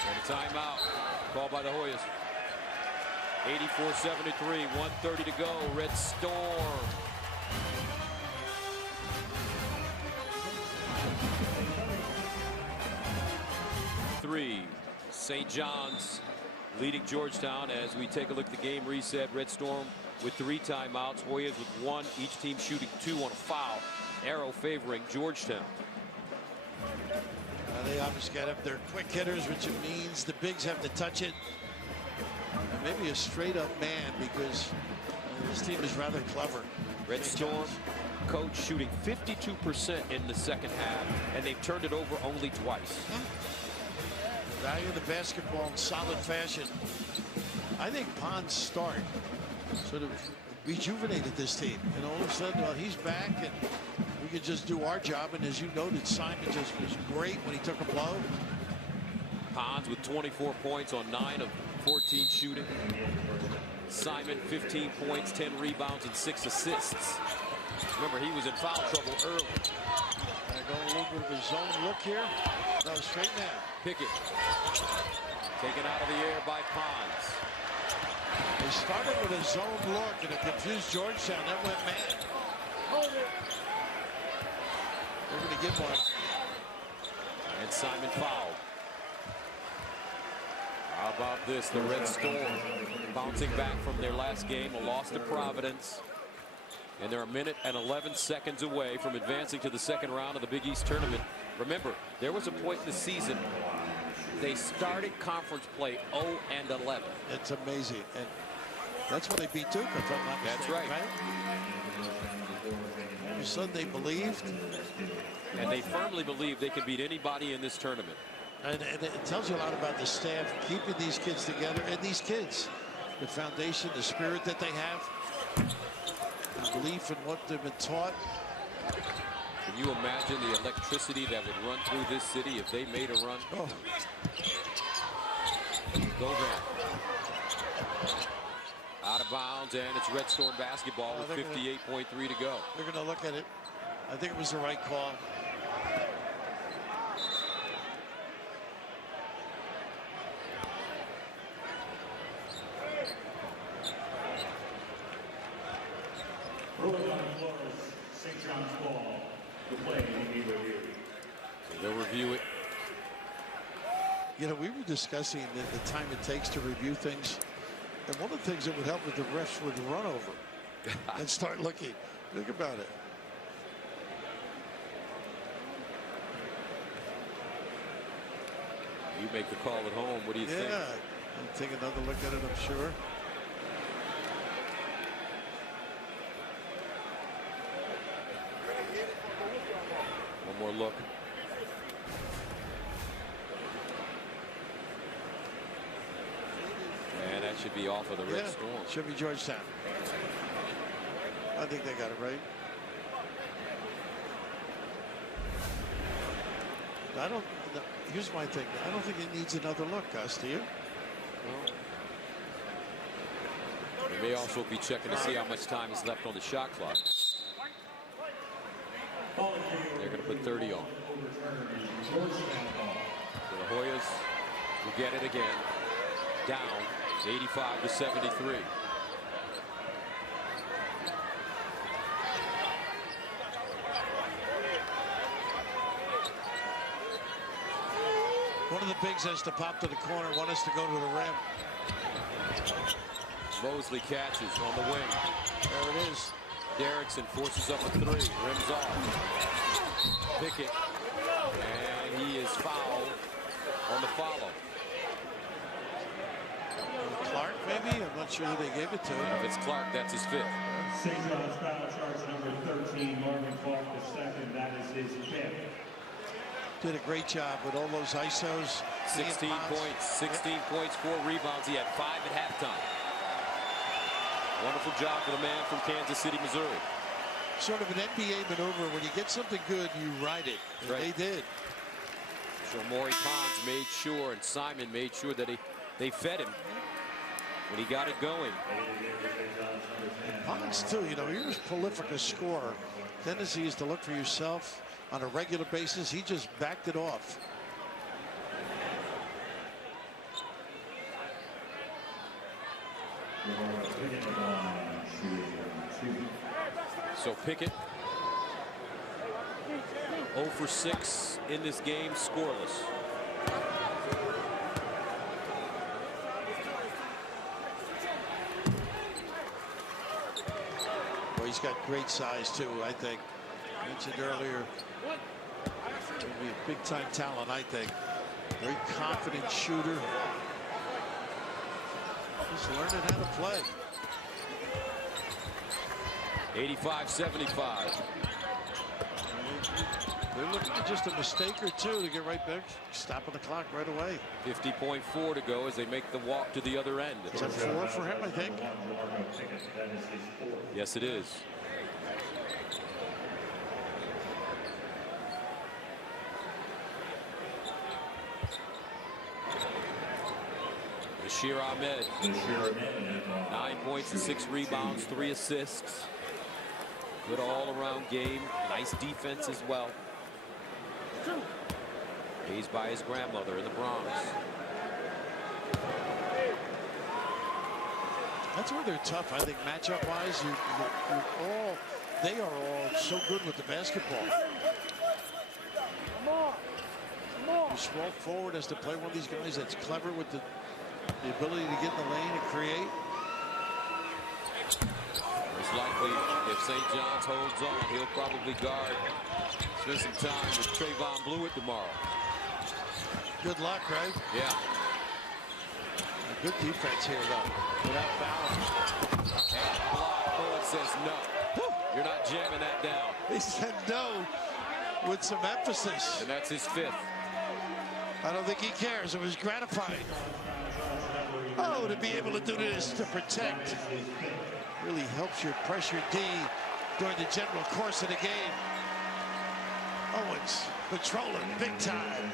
And a timeout called by the Hoyas. 84-73, 1:30 to go. Red Storm. St. John's leading Georgetown as we take a look at the game reset. Red Storm with 3 timeouts. Hoyas with 1. Each team shooting 2 on a foul. Arrow favoring Georgetown. They obviously got up their quick hitters, which means the bigs have to touch it. And maybe a straight up man because this team is rather clever. Red Storm coach shooting 52% in the second half, and they've turned it over only twice. Value of the basketball in solid fashion. I think Pond's start sort of rejuvenated this team. And all of a sudden, well, he's back and we could just do our job. And as you noted, Simon just was great when he took a blow. Pons with 24 points on 9 of 14 shooting. Simon 15 points, 10 rebounds, and 6 assists. Remember, he was in foul trouble early. Going a little bit of a zone look here. No, straight now. Pickett taken out of the air by Pons. They started with a zone look and it confused Georgetown. That went man. They're going to get one. And Simon fouled. How about this? The Red Storm bouncing back from their last game, a loss to Providence. And they're 1 minute and 11 seconds away from advancing to the second round of the Big East tournament. Remember, there was a point in the season they started conference play 0-11. It's amazing. And that's when they beat Duke, if I'm not mistaken. That's right. All of a sudden they believed. And they firmly believe they can beat anybody in this tournament. And it tells you a lot about the staff keeping these kids together and these kids. The foundation, the spirit that they have. The belief in what they've been taught. Can you imagine the electricity that would run through this city if they made a run? Oh. Govan. Out of bounds, and it's Red Storm basketball with 58.3 to go. They're going to look at it. I think it was the right call. St. John's ball. The play will be reviewed. So they'll review it. You know, we were discussing the time it takes to review things. And one of the things that would help with the refs would run over and start looking. Think about it. You make the call at home. What do you think? Yeah, I'll take another look at it, I'm sure. One more look. And that should be off of the Red Storm. Should be Georgetown. I think they got it right. I don't. No, here's my thing. I don't think it needs another look, Gus. Do you? Well, they may also be checking to see how much time is left on the shot clock. They're going to put 30 on. So the Hoyas will get it again. Down 85-73. One of the bigs has to pop to the corner. One has to go to the rim. Mosley catches on the wing. There it is. Derrickson forces up a three. Rims off. Pickett. And he is fouled on the follow. Clark, maybe? I'm not sure who they gave it to. If it's Clark, that's his fifth. St. John's foul charge number 13, Marvin Clark II. That is his fifth. Did a great job with all those ISOs. 16 points, 16 points, 4 rebounds. He had 5 at halftime. Wonderful job for the man from Kansas City, Missouri. Sort of an NBA maneuver. When you get something good, you ride it. And right. They did. So Maury Pons made sure, and Simon made sure that they fed him when he got it going. And Pons, too, you know, you're as prolific a scorer. Tendency is to look for yourself on a regular basis. He just backed it off. So Pickett 0 for 6 in this game, scoreless. Well, he's got great size too, I think. I mentioned earlier, he'll be a big-time talent, I think. Very confident shooter. Just learning how to play. 85-75. They're looking at just a mistake or two to get right back, stopping the clock right away. 50.4 to go as they make the walk to the other end. Is that 4 for him, I think? Yes, it is. Bashir Ahmed, 9 points and 6 rebounds, 3 assists. Good all-around game. Nice defense as well. Raised by his grandmother in the Bronx. That's where they're tough, I think, matchup-wise. They are all so good with the basketball. You small forward has to play one of these guys that's clever with the ability to get in the lane and create. Most likely, if St. John's holds on, he'll probably guard, spend some time with Trayvon Blewett tomorrow. Good luck, right? Yeah. Good defense here, though, without fouling. And Blewett says no. You're not jamming that down. He said no with some emphasis. And that's his 5th. I don't think he cares. It was gratifying. Oh, to be able to do this to protect really helps your pressure D during the general course of the game. Owens patrolling big time.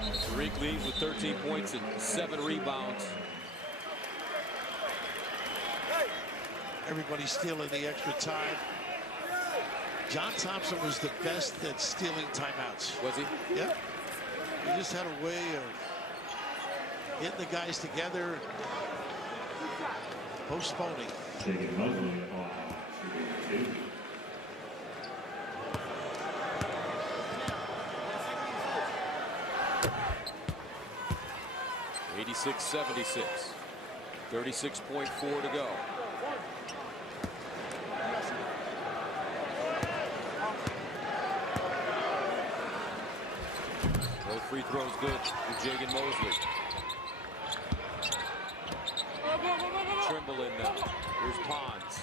Tariq leads with 13 points and 7 rebounds. Everybody stealing the extra time. John Thompson was the best at stealing timeouts. Was he? Yep. He just had a way of getting the guys together, postponing. Taking Mosley on 2. 86-76. 36.4 to go. Both free throws good for Jagan Mosley. Trimble in now. Here's Pons.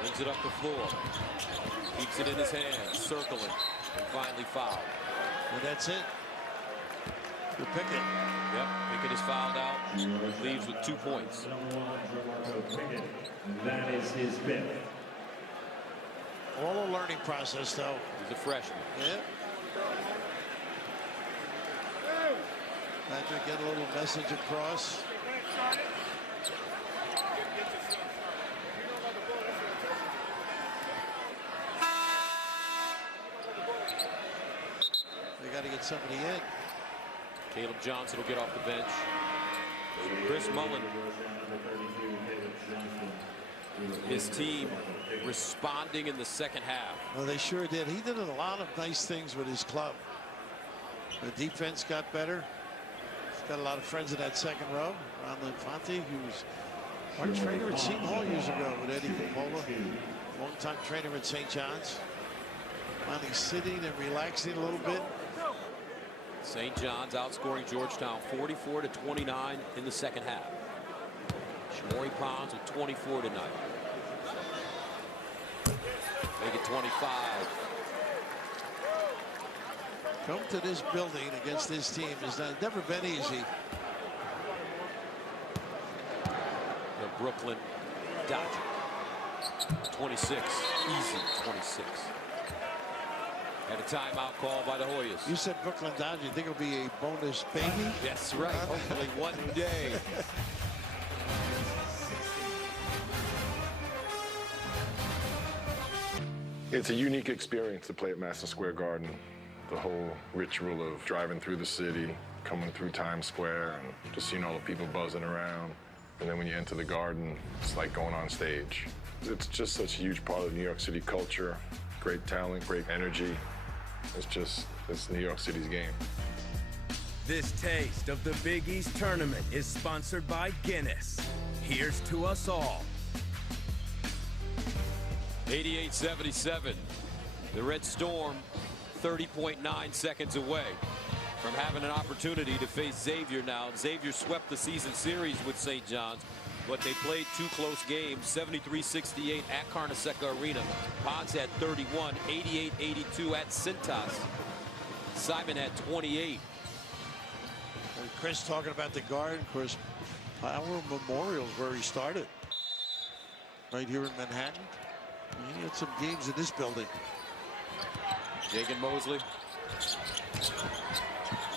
Brings it up the floor. Keeps it in his hands, circling, and finally fouled. And that's it. For Pickett. Yep, Pickett is fouled out. Leaves with 2 points. That is his 5th. All a learning process, though. He's a freshman. Yeah. Patrick get a little message across. They got to get somebody in. Caleb Johnson will get off the bench. Chris Mullen. His team responding in the second half. Well, they sure did. He did a lot of nice things with his club. The defense got better. He's got a lot of friends in that second row. Ron Infante, who's our trainer at Seton Hall years ago with Eddie Capola. Longtime trainer at St. John's. Finally sitting and relaxing a little bit. St. John's outscoring Georgetown 44-29 in the second half. Shamori Pons with 24 tonight. Make it 25. Come to this building against this team has never been easy. The Brooklyn Dodger. 26. Easy 26. And a timeout call by the Hoyas. You said Brooklyn Dodger. You think it'll be a bonus baby? That's right. Hopefully one day. It's a unique experience to play at Madison Square Garden. The whole ritual of driving through the city, coming through Times Square, and just seeing all the people buzzing around. And then when you enter the Garden, it's like going on stage. It's just such a huge part of New York City culture. Great talent, great energy. It's New York City's game. This taste of the Big East tournament is sponsored by Guinness. Here's to us all. 88-77. The Red Storm 30.9 seconds away from having an opportunity to face Xavier now. Xavier swept the season series with St. John's, but they played two close games, 73-68 at Carnesecca Arena. Pons had 31, 88-82 at Cintas. Simon had 28. And Chris talking about the Garden, of course, Power Memorial's where he started. Right here in Manhattan. He had some games in this building. Jagan Mosley.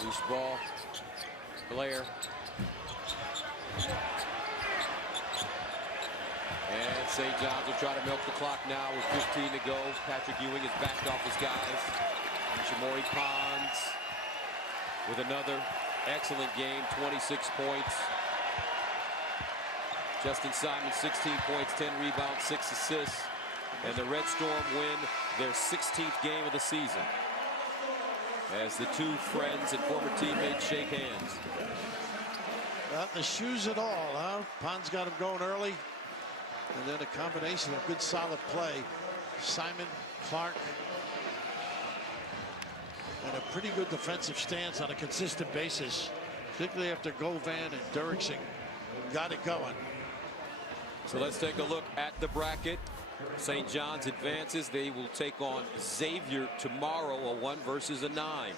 Loose ball. Blair. And St. John's will try to milk the clock now with 15 to go. Patrick Ewing has backed off his guys. Shamori Pons with another excellent game, 26 points. Justin Simon, 16 points, 10 rebounds, 6 assists. And the Red Storm win their 16th game of the season as the two friends and former teammates shake hands. Not the shoes at all, huh? Pons got him going early. And then a combination of good, solid play. Simon, Clark. And a pretty good defensive stance on a consistent basis, particularly after Govan and Derrickson got it going. So let's take a look at the bracket. St. John's advances. They will take on Xavier tomorrow, a 1 versus a 9.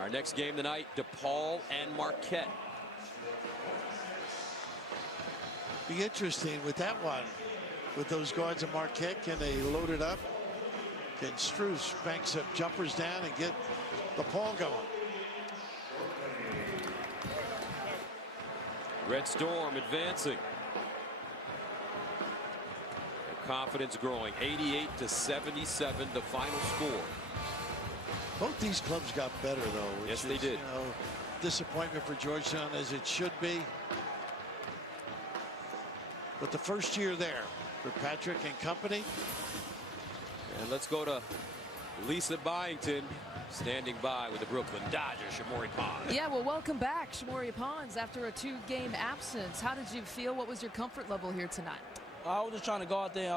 Our next game tonight, DePaul and Marquette. Be interesting with that one. With those guards at Marquette, can they load it up? Can Strus bank some jumpers down and get DePaul going? Red Storm advancing. Confidence growing, 88-77, the final score. Both these clubs got better, though. Yes, they did. You know, disappointment for Georgetown, as it should be. But the first year there for Patrick and company. And let's go to Lisa Byington, standing by with the Brooklyn Dodgers, Shamori Pons. Yeah, well, welcome back, Shamori Pons, after a 2-game absence. How did you feel? What was your comfort level here tonight? I was just trying to go out there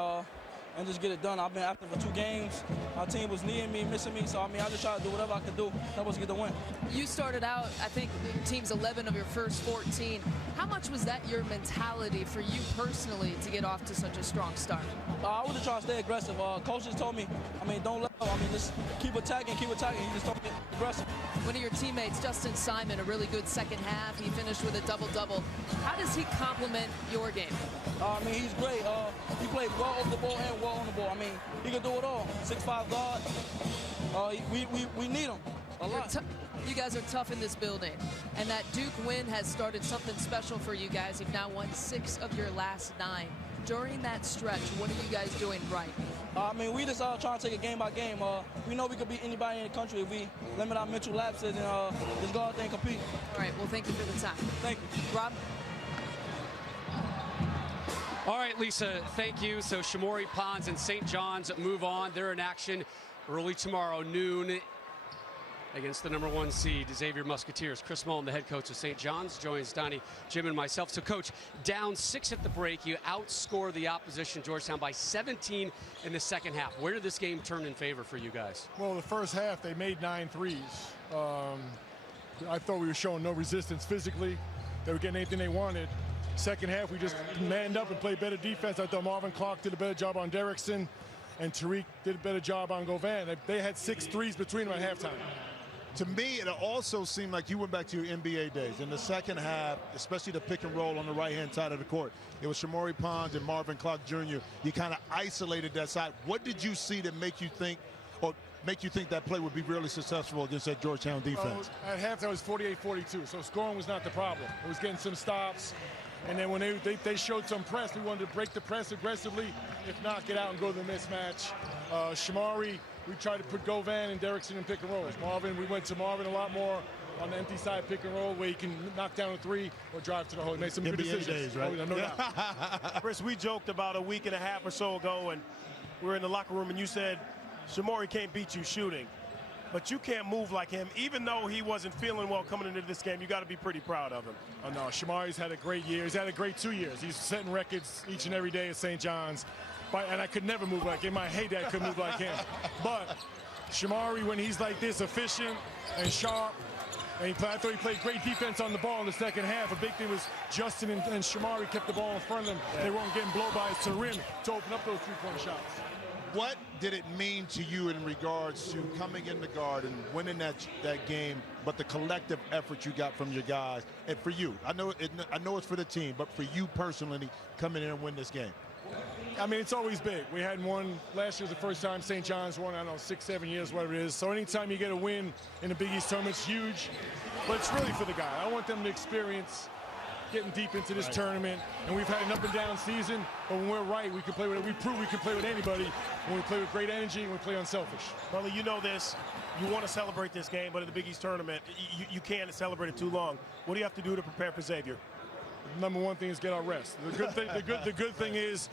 and just get it done. I've been active for 2 games. Our team was needing me, missing me, so I just tried to do whatever I could do. Help us get the win. You started out, I think, your team's 11 of your first 14. How much was that your mentality for you personally to get off to such a strong start? I was just trying to stay aggressive. Coaches told me, don't let go. Just keep attacking. He just told me aggressive. One of your teammates, Justin Simon, a really good second half. He finished with a double-double. How does he complement your game? He's great. He played well over the ball and well on the ball. He can do it all. 6'5" guard. We need him a lot. You guys are tough in this building, and that Duke win has started something special for you guys. You've now won 6 of your last 9. During that stretch, what are you guys doing right? We just trying to take it game by game. We know we could beat anybody in the country if we limit our mental lapses and just go out there and compete. All right, well, thank you for the time. Thank you. Rob? All right, Lisa, thank you. So Shamori Pons and St. John's move on. They're in action early tomorrow, noon, against the #1 seed, Xavier Musketeers. Chris Mullen, the head coach of St. John's, joins Donnie, Jim, and myself. So, Coach, down 6 at the break, you outscore the opposition, Georgetown, by 17 in the second half. Where did this game turn in favor for you guys? Well, the first half, they made 9 threes. I thought we were showing no resistance physically. They were getting anything they wanted. Second half, we just manned up and played better defense. I thought Marvin Clark did a better job on Derrickson, and Tariq did a better job on Govan. They had 6 threes between them at halftime. To me, it also seemed like you went back to your NBA days. In the second half, especially the pick and roll on the right-hand side of the court, it was Shamori Pons and Marvin Clark Jr. You kind of isolated that side. What did you see to make you think that play would be really successful against that Georgetown defense? At halftime, it was 48-42, so scoring was not the problem. It was getting some stops. And then when they showed some press, we wanted to break the press aggressively. If not, get out and go to the mismatch. Shamari, we tried to put Govan and Derrickson in pick and rolls. Marvin, we went to Marvin a lot more on the empty side pick and roll where he can knock down a 3 or drive to the hole. He made some good decisions. Days, right? Oh, no doubt. Chris, we joked about a week and a half or so ago, and we were in the locker room, and you said, Shamari can't beat you shooting. But you can't move like him. Even though he wasn't feeling well coming into this game, you got to be pretty proud of him. Oh, no, Shamari's had a great year. He's had a great 2 years. He's setting records each and every day at St. John's. And I could never move like him. I hate that I could move like him. But Shamari, when he's like this, efficient and sharp, and I thought he played great defense on the ball in the second half. A big thing was Justin and Shamari kept the ball in front of them. They weren't getting blow-bys to the rim to open up those three-point shots. What did it mean to you in regards to coming in the guard and winning that game, but the collective effort you got from your guys? And for you, I know it's for the team, but for you personally, coming in and win this game. I mean, it's always big. We hadn't won. Last year was the first time St. John's won, I don't know, 6, 7 years, whatever it is. So anytime you get a win in the Big East tournament, it's huge. But it's really for the guy. I want them to experience getting deep into this tournament. And we've had an up and down season, but when we're right, we can play with it. We prove we can play with anybody when we play with great energy and we play unselfish. Well, you know this. You want to celebrate this game, but in the Big East tournament, you can't celebrate it too long. What do you have to do to prepare for Xavier? The #1 thing is get our rest. The good thing is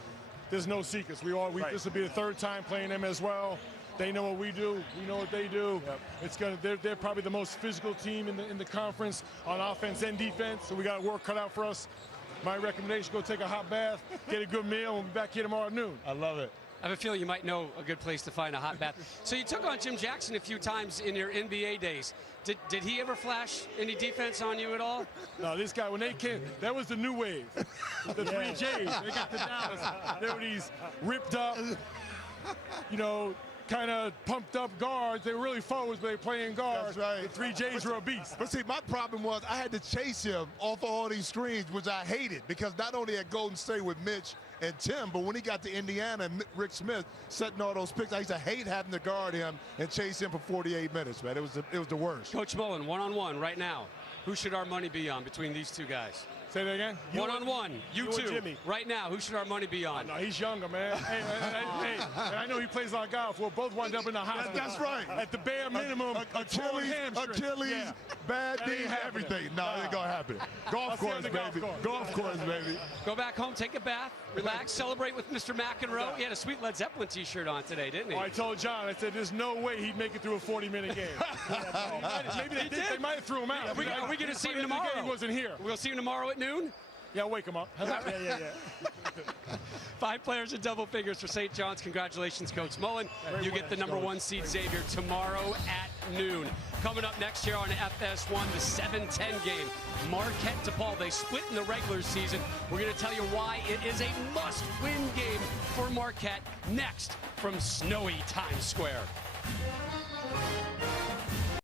there's no secrets. This will be the 3rd time playing them as well. They know what we do. We know what they do. Yep. They're probably the most physical team in the conference on offense and defense. So we got work cut out for us. My recommendation: go take a hot bath, get a good meal, and we'll be back here tomorrow at noon. I love it. I have a feling you might know a good place to find a hot bath. So you took on Jim Jackson a few times in your NBA days. Did he ever flash any defense on you at all? No, this guy, when they came, that was the new wave. The 3Js, they got the Dallas. They were these ripped up, kind of pumped up guards. They were really forwards, but they were playing guards. That's right. The 3Js were a beast. But see, my problem was I had to chase him off of all these screens, which I hated, because not only at Golden State with Mitch and Tim, but when he got to Indiana and Rick Smith setting all those picks, I used to hate having to guard him and chase him for 48 minutes, man. It was the worst. Coach Mullen, one-on-one right now. Who should our money be on between these two guys? Say that again? One-on-one, you two, Jimmy. right now, who should our money be on? No, he's younger, man. Hey, and I know he plays a lot of golf. We'll both wind up in the hospital. That's right. At the bare minimum, Achilles, bad knee, everything. No, it ain't going to happen. Golf course, baby. Golf course, baby. Go back home, take a bath, relax, celebrate with Mr. McEnroe. He had a sweet Led Zeppelin t-shirt on today, didn't he? I told John, I said, there's no way he'd make it through a 40-minute game. Maybe they did. They might have threw him out. Are we going to see him tomorrow? He wasn't here. We'll see him tomorrow at noon? Yeah, wake him up. Yeah. 5 players in double figures for St. John's. Congratulations, Coach Mullen. You get the #1 seed Xavier tomorrow at noon. Coming up next year on FS1, the 7-10 game. Marquette DePaul. They split in the regular season. We're going to tell you why it is a must-win game for Marquette next from snowy Times Square.